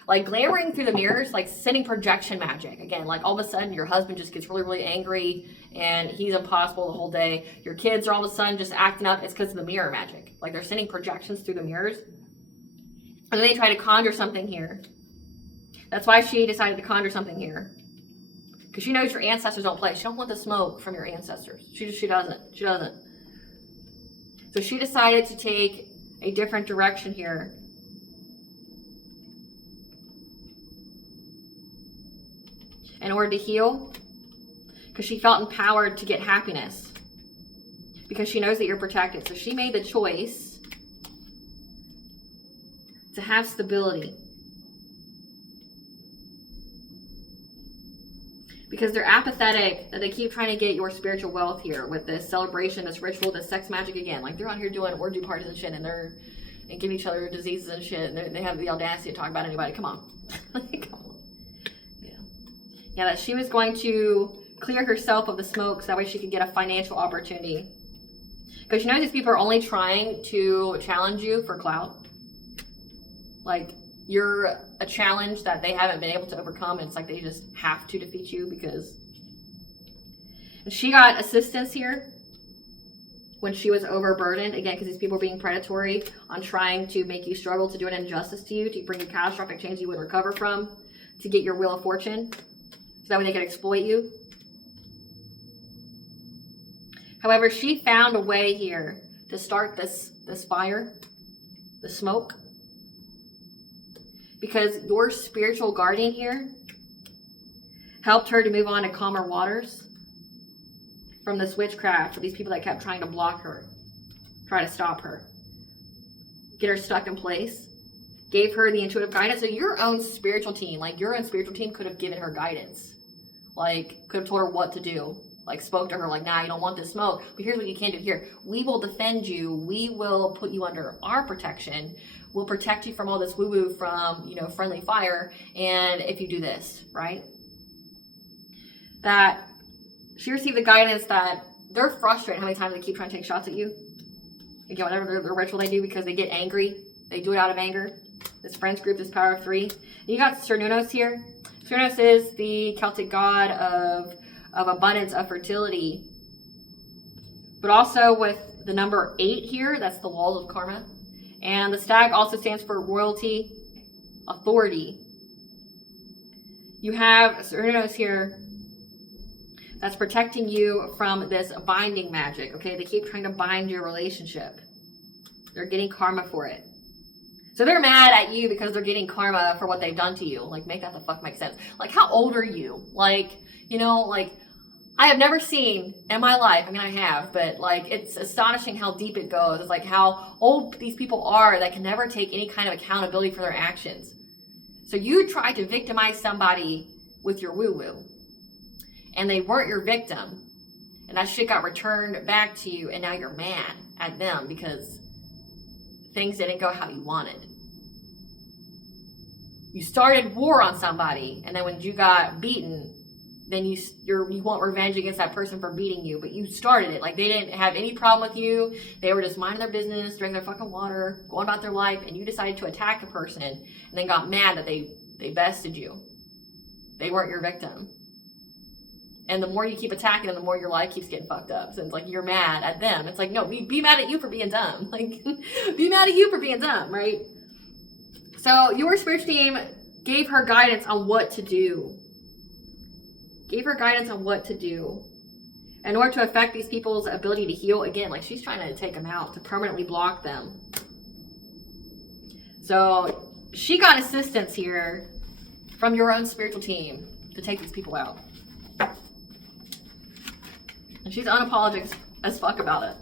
glamoring through the mirrors, like sending projection magic. Again, like all of a sudden your husband just gets really, really angry and he's impossible the whole day. Your kids are all of a sudden just acting up. It's because of the mirror magic. Like they're sending projections through the mirrors. And then they try to conjure something here. That's why she decided to conjure something here. Because she knows your ancestors don't play. She don't want the smoke from your ancestors. She doesn't. She doesn't. So she decided to take a different direction here. In order to heal, because she felt empowered to get happiness, because she knows that you're protected. So she made the choice to have stability, because they're apathetic, that they keep trying to get your spiritual wealth here with this celebration, this ritual, this sex magic again. Like they're out here doing orgy parties and shit, and they're giving each other diseases and shit, and they have the audacity to talk about anybody. Come on. Come on. Yeah, that she was going to clear herself of the smoke so that way she could get a financial opportunity. Because she knows these people are only trying to challenge you for clout. Like, you're a challenge that they haven't been able to overcome, and it's like they just have to defeat you because... And she got assistance here when she was overburdened. Again, because these people are being predatory on trying to make you struggle, to do an injustice to you, to bring you catastrophic change you would recover from, to get your wheel of fortune. So that way they could exploit you. However, she found a way here to start this fire, the smoke. Because your spiritual guardian here helped her to move on to calmer waters from this witchcraft, for these people that kept trying to block her, try to stop her, get her stuck in place. Gave her the intuitive guidance. So your own spiritual team, like your own spiritual team could have given her guidance. Like, could have told her what to do. Like, spoke to her like, nah, you don't want this smoke. But here's what you can do here. We will defend you. We will put you under our protection. We'll protect you from all this woo-woo from, friendly fire. And if you do this, right? That she received the guidance that they're frustrated how many times they keep trying to take shots at you. Again, whatever their ritual they do, because they get angry. They do it out of anger. This friends group, this power of 3. And you got Cernunnos here. Cernunnos is the Celtic god of abundance, of fertility. But also with the number 8 here, that's the walls of karma. And the stag also stands for royalty, authority. You have Cernunnos here that's protecting you from this binding magic, okay? They keep trying to bind your relationship. They're getting karma for it. So they're mad at you because they're getting karma for what they've done to you. Like, make that the fuck make sense. Like, how old are you? Like, I have never seen in my life, I have, but like, it's astonishing how deep it goes. It's like how old these people are that can never take any kind of accountability for their actions. So you tried to victimize somebody with your woo-woo, and they weren't your victim, and that shit got returned back to you, and now you're mad at them because things didn't go how you wanted. You started war on somebody, and then when you got beaten, then you want revenge against that person for beating you, but you started it. Like, they didn't have any problem with you. They were just minding their business, drinking their fucking water, going about their life, and you decided to attack a person, and then got mad that they bested you. They weren't your victim. And the more you keep attacking them, the more your life keeps getting fucked up. So it's like you're mad at them. It's like, no, be mad at you for being dumb. Like, be mad at you for being dumb, right? So your spiritual team gave her guidance on what to do. Gave her guidance on what to do in order to affect these people's ability to heal. Again, like, she's trying to take them out, to permanently block them. So she got assistance here from your own spiritual team to take these people out. And she's unapologetic as fuck about it.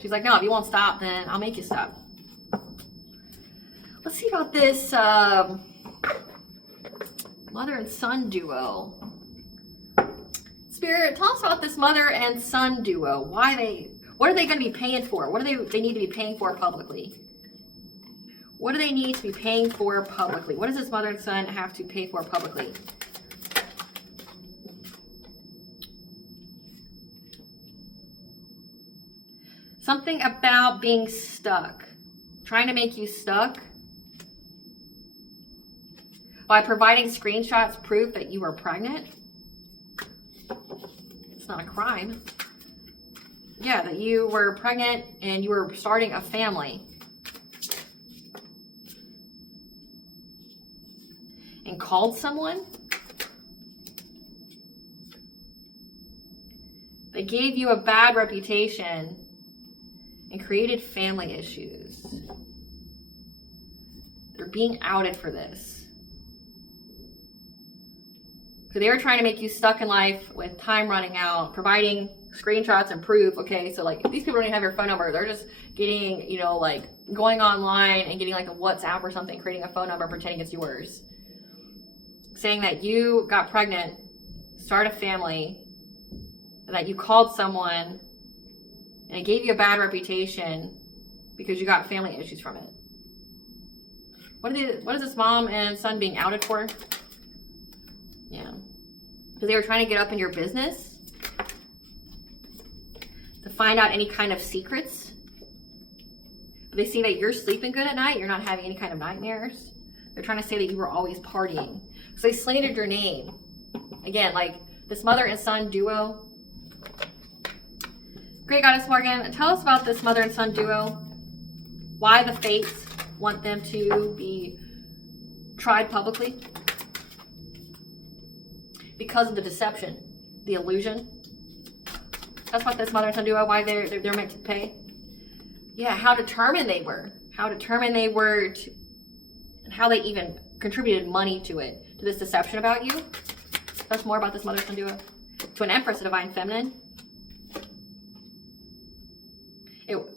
She's like, no, if you won't stop, then I'll make you stop. Let's see about this mother and son duo. Spirit, tell us about this mother and son duo. What are they going to be paying for? What do they need to be paying for publicly? What do they need to be paying for publicly? What does this mother and son have to pay for publicly? Something about being stuck. Trying to make you stuck by providing screenshots, proof that you were pregnant. It's not a crime. Yeah, that you were pregnant and you were starting a family. And called someone. They gave you a bad reputation and created family issues. They're being outed for this. So they were trying to make you stuck in life with time running out, providing screenshots and proof. Okay, so like these people don't even have your phone number. They're just getting, you know, like going online and getting like a WhatsApp or something, creating a phone number, pretending it's yours. Saying that you got pregnant, start a family, and that you called someone and it gave you a bad reputation because you got family issues from it. What is this mom and son being outed for? Yeah. Because they were trying to get up in your business to find out any kind of secrets. But they see that you're sleeping good at night, you're not having any kind of nightmares. They're trying to say that you were always partying. So they slandered your name. Again, like this mother and son duo. Great Goddess Morgan, tell us about this mother and son duo. Why the fates want them to be tried publicly. Because of the deception, the illusion. That's what this mother and son duo, why they're meant to pay. Yeah, how determined they were. How determined they were to, and how they even contributed money to it, to this deception about you. Tell us more about this mother and son duo. To an Empress, a divine feminine.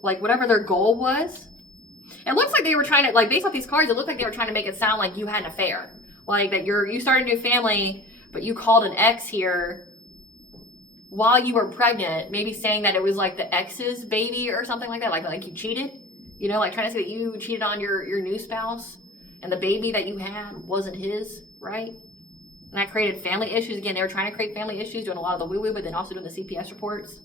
Like whatever their goal was. It looks like they were trying to, like based off these cards, it looked like they were trying to make it sound like you had an affair. Like that you started a new family, but you called an ex here while you were pregnant, maybe saying that it was like the ex's baby or something like that, like you cheated, you know, like trying to say that you cheated on your new spouse and the baby that you had wasn't his, right? And that created family issues. Again, they were trying to create family issues, doing a lot of the woo-woo, but then also doing the CPS reports.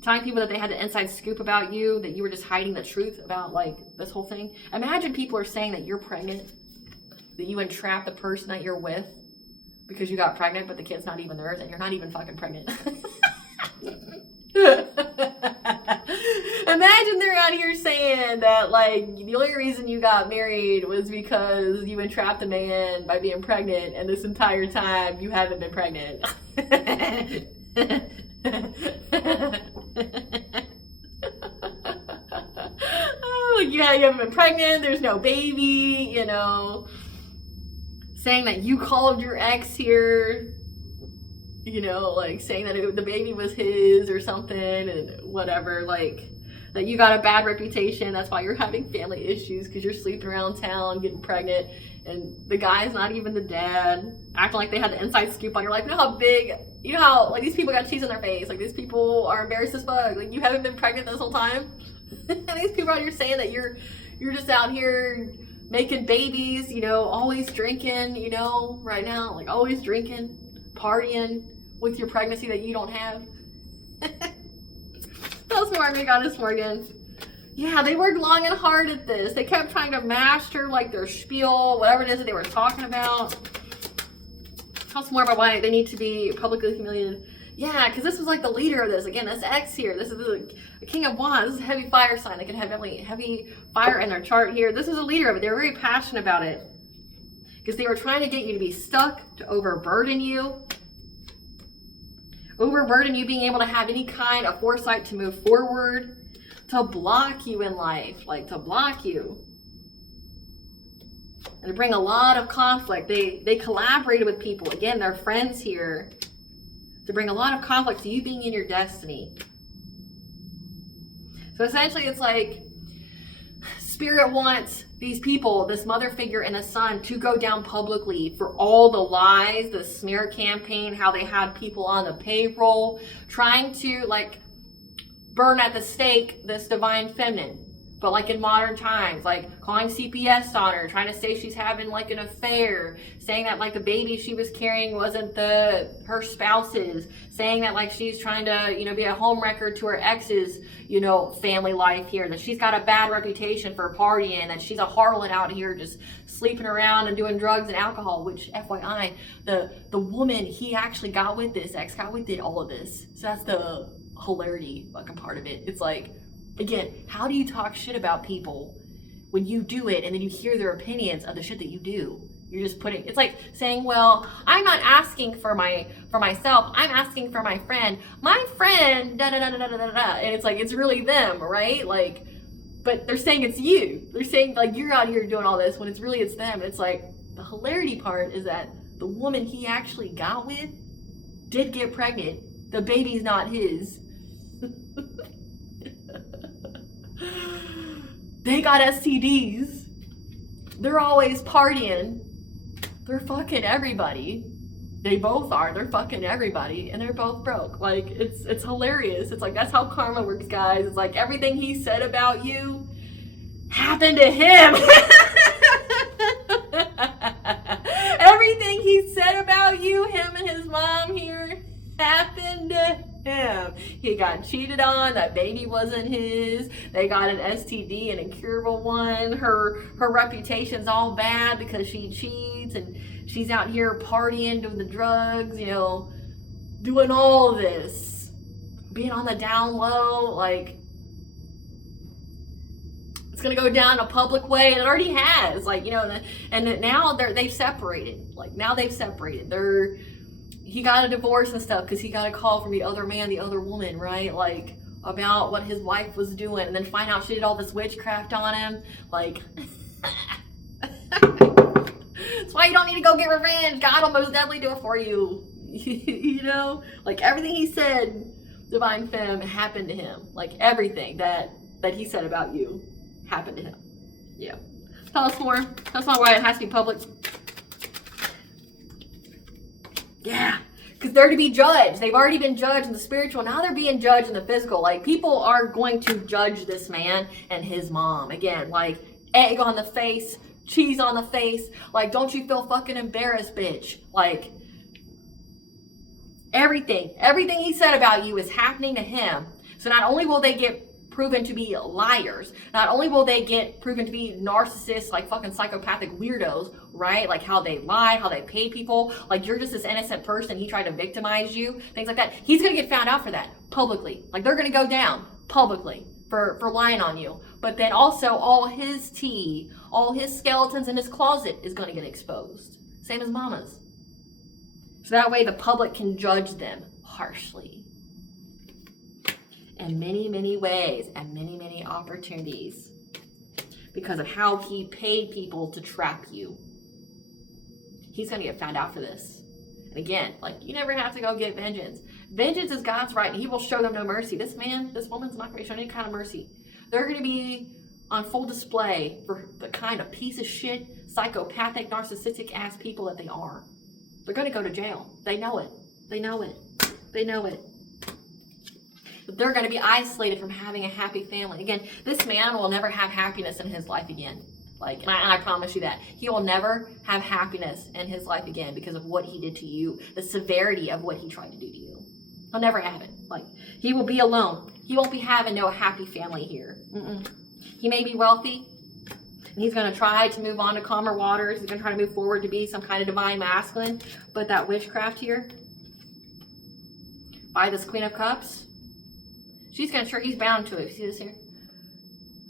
Telling people that they had the inside scoop about you, that you were just hiding the truth about like this whole thing. Imagine people are saying that you're pregnant, that you entrapped the person that you're with because you got pregnant, but the kid's not even theirs and you're not even fucking pregnant. Imagine they're out here saying that like the only reason you got married was because you entrapped a man by being pregnant and this entire time you haven't been pregnant. Oh, you haven't been pregnant, there's no baby, you know. Saying that you called your ex here, you know, like saying that the baby was his or something and whatever, like that you got a bad reputation, that's why you're having family issues because you're sleeping around town getting pregnant and the guy's not even the dad, acting like they had the inside scoop on your life. You know how big, you know how like these people got cheese on their face, like these people are embarrassed as fuck, like you haven't been pregnant this whole time. And these people out here saying that you're just out here making babies, you know, always drinking, you know, right now, like always drinking, partying with your pregnancy that you don't have. Tell us more, Great Goddess Morgan. Yeah, they worked long and hard at this. They kept trying to master like their spiel, whatever it is that they were talking about. Tell us more about why they need to be publicly humiliated. Yeah, because this was like the leader of this. Again, this X here. This is the King of Wands. This is a heavy fire sign. They can have heavy fire in their chart here. This is a leader of it. They were very passionate about it. Because they were trying to get you to be stuck, to overburden you. Overburden you being able to have any kind of foresight to move forward. To block you in life. Like to block you. And to bring a lot of conflict. They collaborated with people. Again, they're friends here. to bring a lot of conflict to you being in your destiny. So essentially it's like Spirit wants these people, this mother figure and a son, to go down publicly for all the lies, the smear campaign, how they had people on the payroll, trying to like burn at the stake this divine feminine. But like in modern times, like calling CPS on her, trying to say she's having like an affair, saying that like the baby she was carrying wasn't her spouse's, saying that like she's trying to, you know, be a homewrecker to her ex's, you know, family life here, that she's got a bad reputation for partying, that she's a harlot out here just sleeping around and doing drugs and alcohol, which FYI, the woman he actually got with this, ex got with it, all of this. So that's the hilarity fucking part of it. It's like, again, how do you talk shit about people when you do it and then you hear their opinions of the shit that you do? You're just putting, it's like saying, well, I'm not asking for myself, I'm asking for my friend, da da da da da da da, and it's like, it's really them, right? Like, but they're saying it's you. They're saying like you're out here doing all this when it's really, it's them. And it's like, the hilarity part is that the woman he actually got with did get pregnant. The baby's not his. They got STDs. They're always partying. They're fucking everybody. They both are. They're fucking everybody. And they're both broke. Like, it's hilarious. It's like, that's how karma works, guys. It's like everything he said about you happened to him. Everything he said about you, him and his mom here, happened to him. He got cheated on. That baby wasn't his. They got an STD, an incurable one. Her reputation's all bad because she cheats and she's out here partying, doing the drugs, you know, doing all this, being on the down low. Like, it's gonna go down a public way, and it already has. Like, you know, and now they've separated. Like, now they've separated. He got a divorce and stuff because he got a call from the other man, the other woman, right? Like, about what his wife was doing, and then find out she did all this witchcraft on him. Like, that's why you don't need to go get revenge. God will most definitely do it for you. You know? Like, everything he said, Divine Femme, happened to him. Like, everything that he said about you happened to him. Yeah. Tell us more. That's not why it has to be public. Yeah, because they're to be judged. They've already been judged in the spiritual. Now they're being judged in the physical. Like, people are going to judge this man and his mom. Again, like, egg on the face, cheese on the face. Like, don't you feel fucking embarrassed, bitch? Like, everything he said about you is happening to him. So not only will they get proven to be liars, not only will they get proven to be narcissists, like fucking psychopathic weirdos, right? Like how they lie, how they pay people, like you're just this innocent person, he tried to victimize you, things like that. He's gonna get found out for that publicly. Like, they're gonna go down publicly for lying on you. But then also all his tea, all his skeletons in his closet is gonna get exposed. Same as Mama's. So that way the public can judge them harshly. In many, many ways and many, many opportunities, because of how he paid people to trap you. He's going to get found out for this. And again, like, you never have to go get vengeance. Vengeance is God's right, and he will show them no mercy. This woman's not going to show any kind of mercy. They're going to be on full display for the kind of piece of shit, psychopathic, narcissistic ass people that they are. They're going to go to jail. They know it. They know it. They know it. They're going to be isolated from having a happy family. Again, this man will never have happiness in his life again. Like, and I promise you that. He will never have happiness in his life again because of what he did to you, the severity of what he tried to do to you. He'll never have it. Like, he will be alone. He won't be having no happy family here. He may be wealthy, and he's going to try to move on to calmer waters. He's going to try to move forward to be some kind of divine masculine. But that witchcraft here, by this Queen of Cups, she's going to ensure he's bound to it. See this here?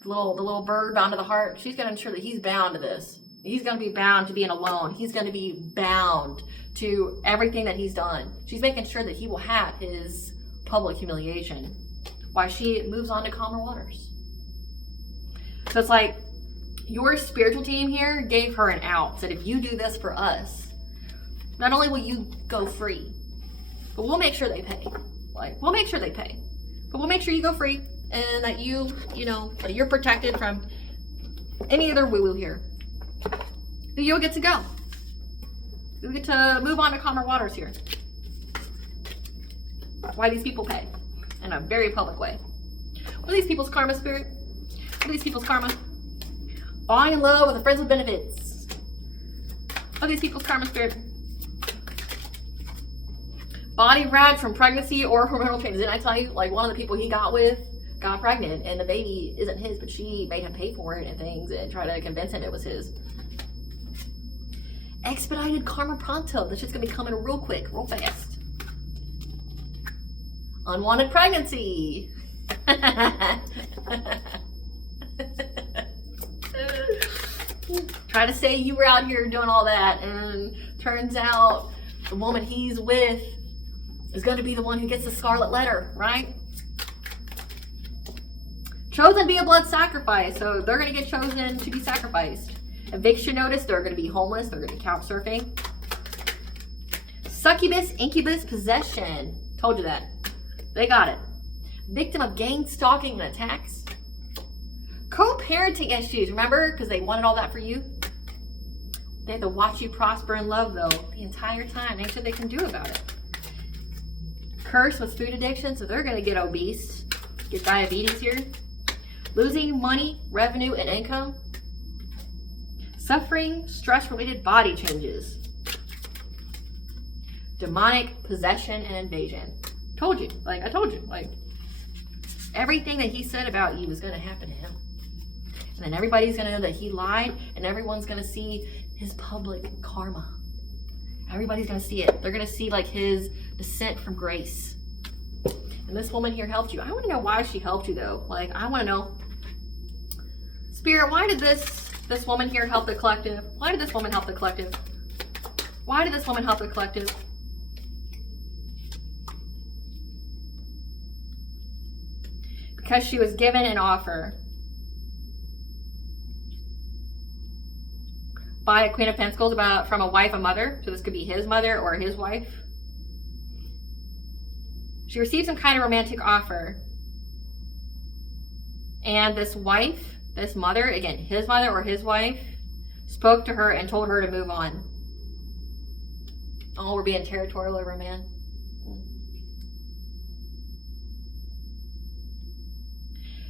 The little bird bound to the heart. She's going to ensure that he's bound to this. He's going to be bound to being alone. He's going to be bound to everything that he's done. She's making sure that he will have his public humiliation while she moves on to calmer waters. So it's like your spiritual team here gave her an out. Said, if you do this for us, not only will you go free, but we'll make sure they pay. Like, we'll make sure they pay. But we'll make sure you go free and that you know, that you're protected from any other woo-woo here. But you'll get to go. You'll get to move on to calmer waters here. That's why these people pay in a very public way. What are these people's karma, Spirit? What are these people's karma? Falling in love with the friends with benefits. What are these people's karma, Spirit? Body wrapped from pregnancy or hormonal changes. Didn't I tell you? Like, one of the people he got with got pregnant and the baby isn't his, but she made him pay for it and things and try to convince him it was his. Expedited karma pronto. This shit's gonna be coming real quick, real fast. Unwanted pregnancy. Try to say you were out here doing all that, and turns out the woman he's with is going to be the one who gets the scarlet letter, right? Chosen to be a blood sacrifice, so they're going to get chosen to be sacrificed. Eviction notice, they're going to be homeless, they're going to be couch surfing. Succubus, incubus, possession. Told you that. They got it. Victim of gang stalking and attacks. Co-parenting issues, remember? Because they wanted all that for you. They have to watch you prosper in love, though, the entire time. Ain't sure they can do about it. Curse with food addiction, so they're going to get obese, get diabetes here. Losing money, revenue, and income. Suffering, stress-related body changes. Demonic possession and invasion. Told you. Like, I told you. Like, everything that he said about you is going to happen to him. And then everybody's going to know that he lied, and everyone's going to see his public karma. Everybody's going to see it. They're going to see, like, his descent from grace. And this woman here helped you. I want to know why she helped you, though. Like, I want to know. Spirit, why did this woman here help the collective? Why did this woman help the collective? Why did this woman help the collective? Because she was given an offer by a Queen of Pentacles from a wife, a mother. So this could be his mother or his wife. She received some kind of romantic offer. And this wife, this mother, again, his mother or his wife, spoke to her and told her to move on. Oh, we're being territorial over a man.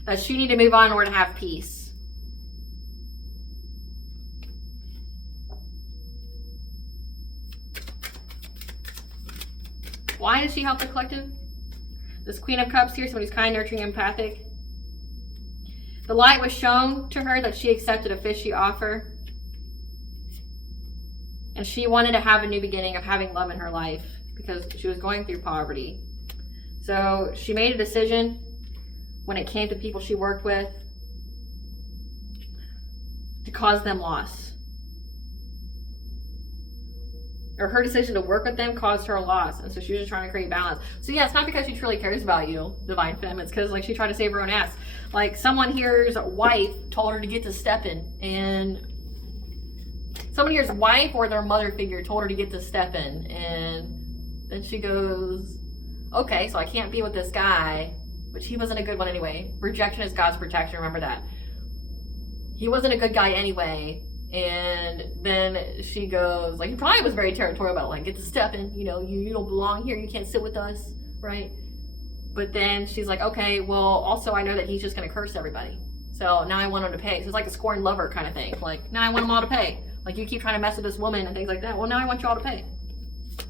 That she needed to move on in order to have peace. Why does she help the collective? This Queen of Cups here, someone who's kind, nurturing, empathic. The light was shown to her that she accepted a fishy offer. And she wanted to have a new beginning of having love in her life because she was going through poverty. So she made a decision when it came to people she worked with to cause them loss. Or her decision to work with them caused her a loss. And so she was just trying to create balance. So yeah, it's not because she truly cares about you, Divine Femme. It's because, like, she tried to save her own ass. Like, someone here's wife told her to get to stepping. And someone here's wife or their mother figure told her to get to stepping. And then she goes, okay, so I can't be with this guy. Which he wasn't a good one anyway. Rejection is God's protection, remember that. He wasn't a good guy anyway. And then she goes, like, he probably was very territorial about, like, get to stepping, you know, you don't belong here, you can't sit with us, right? But then she's like, okay, well, also I know that he's just going to curse everybody. So now I want him to pay. So it's like a scorned lover kind of thing. Like, now I want them all to pay. Like, you keep trying to mess with this woman and things like that. Well, now I want you all to pay.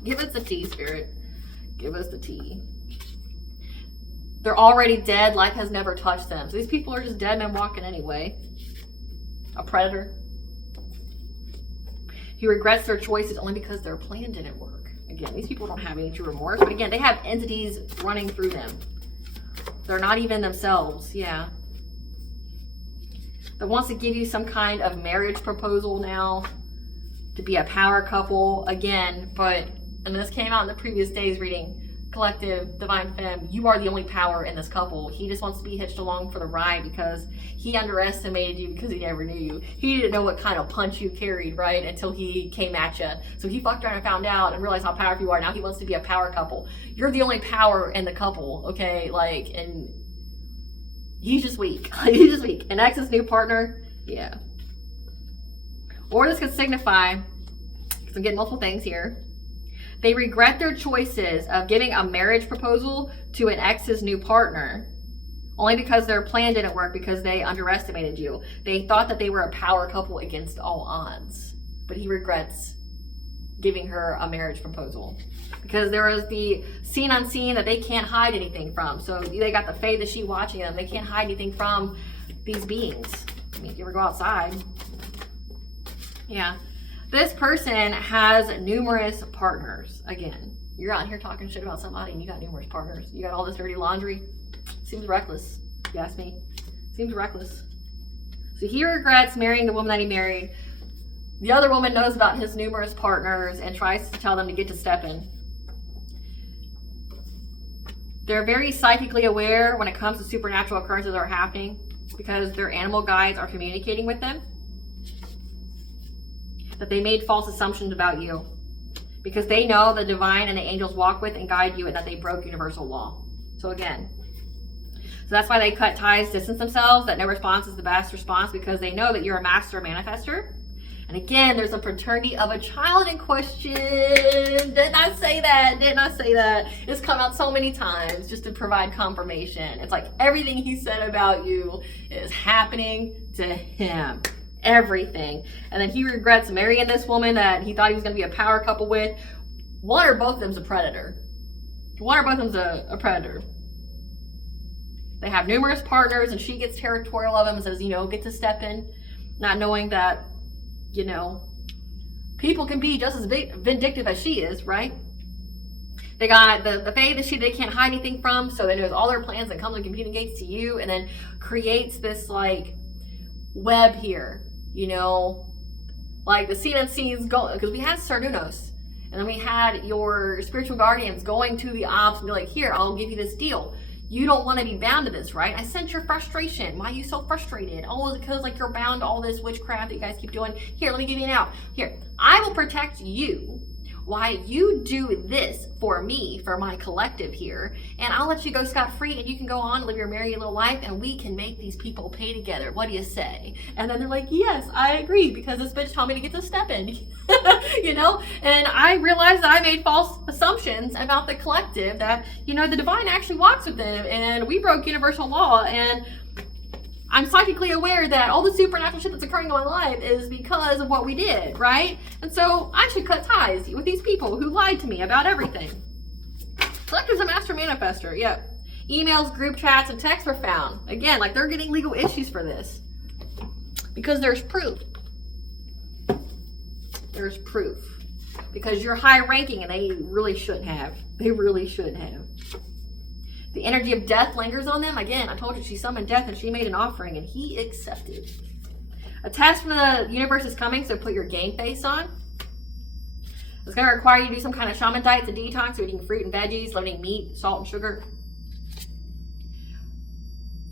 Give us the tea, Spirit. Give us the tea. They're already dead. Life has never touched them. So these people are just dead men walking anyway. A predator. He regrets their choices only because their plan didn't work. Again, these people don't have any true remorse. But again, they have entities running through them. They're not even themselves. Yeah. That wants to give you some kind of marriage proposal now. To be a power couple. Again, but, and this came out in the previous day's reading. collective, divine femme, you are the only power in this couple. He just wants to be hitched along for the ride because he underestimated you because he never knew you. He didn't know what kind of punch you carried, right, until he came at you. So he fucked around and found out and realized how powerful you are. Now he wants to be a power couple. You're the only power in the couple, okay? Like, and he's just weak. He's just weak. An ex's new partner, yeah. Or this could signify, because I'm getting multiple things here, they regret their choices of giving a marriage proposal to an ex's new partner only because their plan didn't work because they underestimated you. They thought that they were a power couple against all odds, but he regrets giving her a marriage proposal because there was the seen unseen that they can't hide anything from. So they got the fae that she watching them. They can't hide anything from these beings. I mean, if you ever go outside, yeah. This person has numerous partners. Again, you're out here talking shit about somebody and you got numerous partners. You got all this dirty laundry. Seems reckless, if you ask me. Seems reckless. So he regrets marrying the woman that he married. The other woman knows about his numerous partners and tries to tell them to get to stepping. They're very psychically aware when it comes to supernatural occurrences that are happening because their animal guides are communicating with them. That they made false assumptions about you because they know the divine and the angels walk with and guide you and that they broke universal law. So again, so that's why they cut ties, distance themselves, that no response is the best response because they know that you're a master manifester. And again, there's a paternity of a child in question. Didn't I say that? Didn't I say that? It's come out so many times just to provide confirmation. It's like everything he said about you is happening to him. Everything. And then he regrets marrying this woman that he thought he was going to be a power couple with. One or both of them's a predator. One or both of them's a predator. They have numerous partners and she gets territorial of him and says, you know, get to step in, not knowing that, you know, people can be just as vindictive as she is, right? They got the fae that they can't hide anything from, so they knows all their plans and comes and communicates to you and then creates this like web here. You know, like the seen unseen's go, because we had Sardunos and then we had your spiritual guardians going to the ops and be like, here, I'll give you this deal. You don't want to be bound to this, right? I sense your frustration. Why are you so frustrated? Oh, it's because like you're bound to all this witchcraft that you guys keep doing. Here, let me give you an out. Here, I will protect you while you do this for me, for my collective here, and I'll let you go scot-free and you can go on and live your merry little life and we can make these people pay together. What do you say? And then they're like, yes, I agree because this bitch told me to get to step in, you know? And I realized that I made false assumptions about the collective that, you know, the divine actually walks with them and we broke universal law and I'm psychically aware that all the supernatural shit that's occurring in my life is because of what we did, right? And so I should cut ties with these people who lied to me about everything. Collective's a master manifester, yep. Emails, group chats, and texts were found. Again, like they're getting legal issues for this. Because there's proof. There's proof. Because you're high ranking and they really shouldn't have. They really shouldn't have. The energy of death lingers on them. Again, I told you she summoned death and she made an offering and he accepted. A test from the universe is coming, so put your game face on. It's going to require you to do some kind of shaman diet to detox, eating fruit and veggies, limiting meat, salt, and sugar.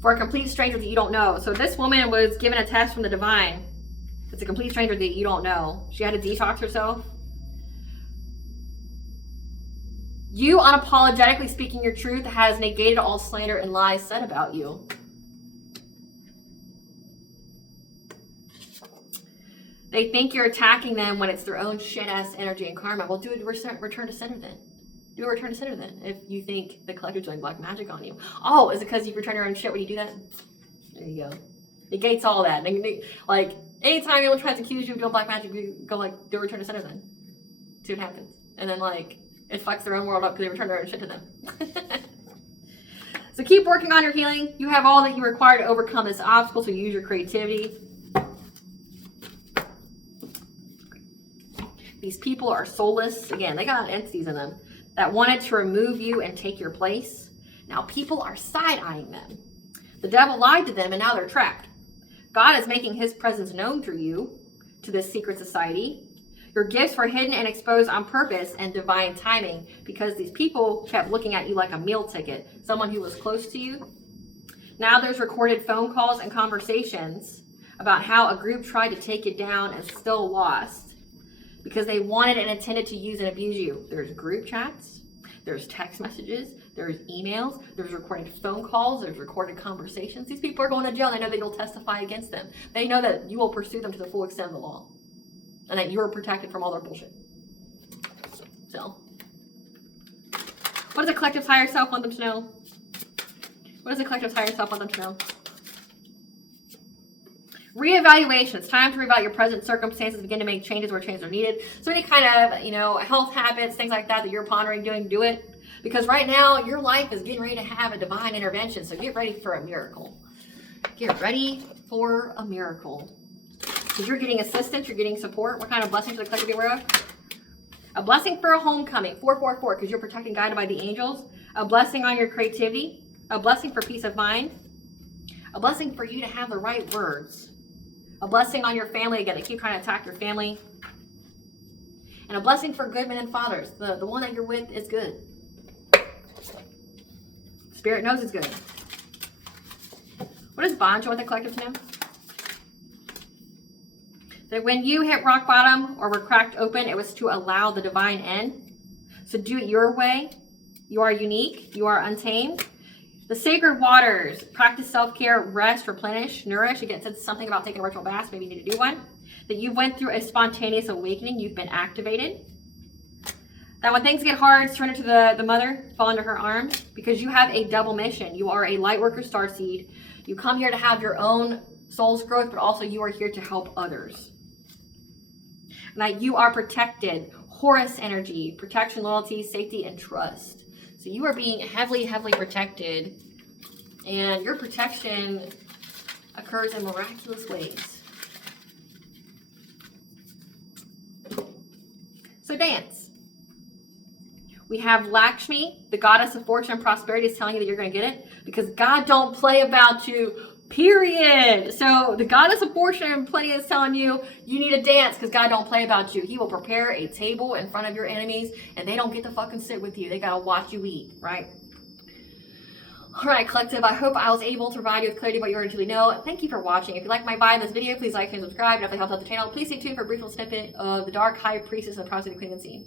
For a complete stranger that you don't know. So this woman was given a test from the divine. It's a complete stranger that you don't know. She had to detox herself. You unapologetically speaking your truth has negated all slander and lies said about you. They think you're attacking them when it's their own shit-ass energy and karma. Well, do a return to center then. Do a return to center then if you think the collective's doing black magic on you. Oh, is it because you return your own shit when you do that? There you go. Negates all that. Like, anytime anyone tries to accuse you of doing black magic, you go like, do a return to center then. See what happens. And then like, it fucks their own world up because they return their own shit to them. So keep working on your healing. You have all that you require to overcome this obstacle, so use your creativity. These people are soulless. Again, they got entities in them that wanted to remove you and take your place. Now people are side-eyeing them. The devil lied to them and now they're trapped. God is making his presence known through you to this secret society. Your gifts were hidden and exposed on purpose and divine timing because these people kept looking at you like a meal ticket, someone who was close to you. Now there's recorded phone calls and conversations about how a group tried to take you down and still lost because they wanted and intended to use and abuse you. There's group chats, there's text messages, there's emails, there's recorded phone calls, there's recorded conversations. These people are going to jail and they know that you'll testify against them. They know that you will pursue them to the full extent of the law and that you're protected from all their bullshit. So, what does the collective's higher self want them to know? What does the collective's higher self want them to know? Reevaluation. It's time to reevaluate your present circumstances, begin to make changes where changes are needed. So any kind of, health habits, things like that you're pondering doing, do it. Because right now, your life is getting ready to have a divine intervention. So get ready for a miracle. Get ready for a miracle. Because you're getting assistance, you're getting support. What kind of blessings should the collective be aware of? A blessing for a homecoming, 444, because you're protected and guided by the angels. A blessing on your creativity. A blessing for peace of mind. A blessing for you to have the right words. A blessing on your family. Again, they keep trying to attack your family. And a blessing for good men and fathers. The one that you're with is good. Spirit knows it's good. What does Bonjo want the collective to know? That when you hit rock bottom or were cracked open, it was to allow the divine end. So do it your way. You are unique. You are untamed. The sacred waters, practice self-care, rest, replenish, nourish. Again, it said something about taking a ritual bath. Maybe you need to do one. That you went through a spontaneous awakening. You've been activated. That when things get hard, surrender to the mother, fall into her arms. Because you have a double mission. You are a light worker starseed. You come here to have your own soul's growth, but also you are here to help others. And that you are protected. Horus energy, protection, loyalty, safety, and trust. So you are being heavily, heavily protected, and your protection occurs in miraculous ways. So dance. We have Lakshmi, the goddess of fortune and prosperity, is telling you that you're going to get it because God don't play about you, period. So the goddess of fortune and plenty is telling you you need to dance because God don't play about you. He will prepare a table in front of your enemies and they don't get to fucking sit with you. They got to watch you eat, right? All right, collective, I hope I was able to provide you with clarity of what you already truly know. Thank you for watching. If you like my vibe in this video, please like and subscribe. And if it helps out the channel, please stay tuned for a brief little snippet of the Dark High Priestess and the Prostitute Queen Unseen.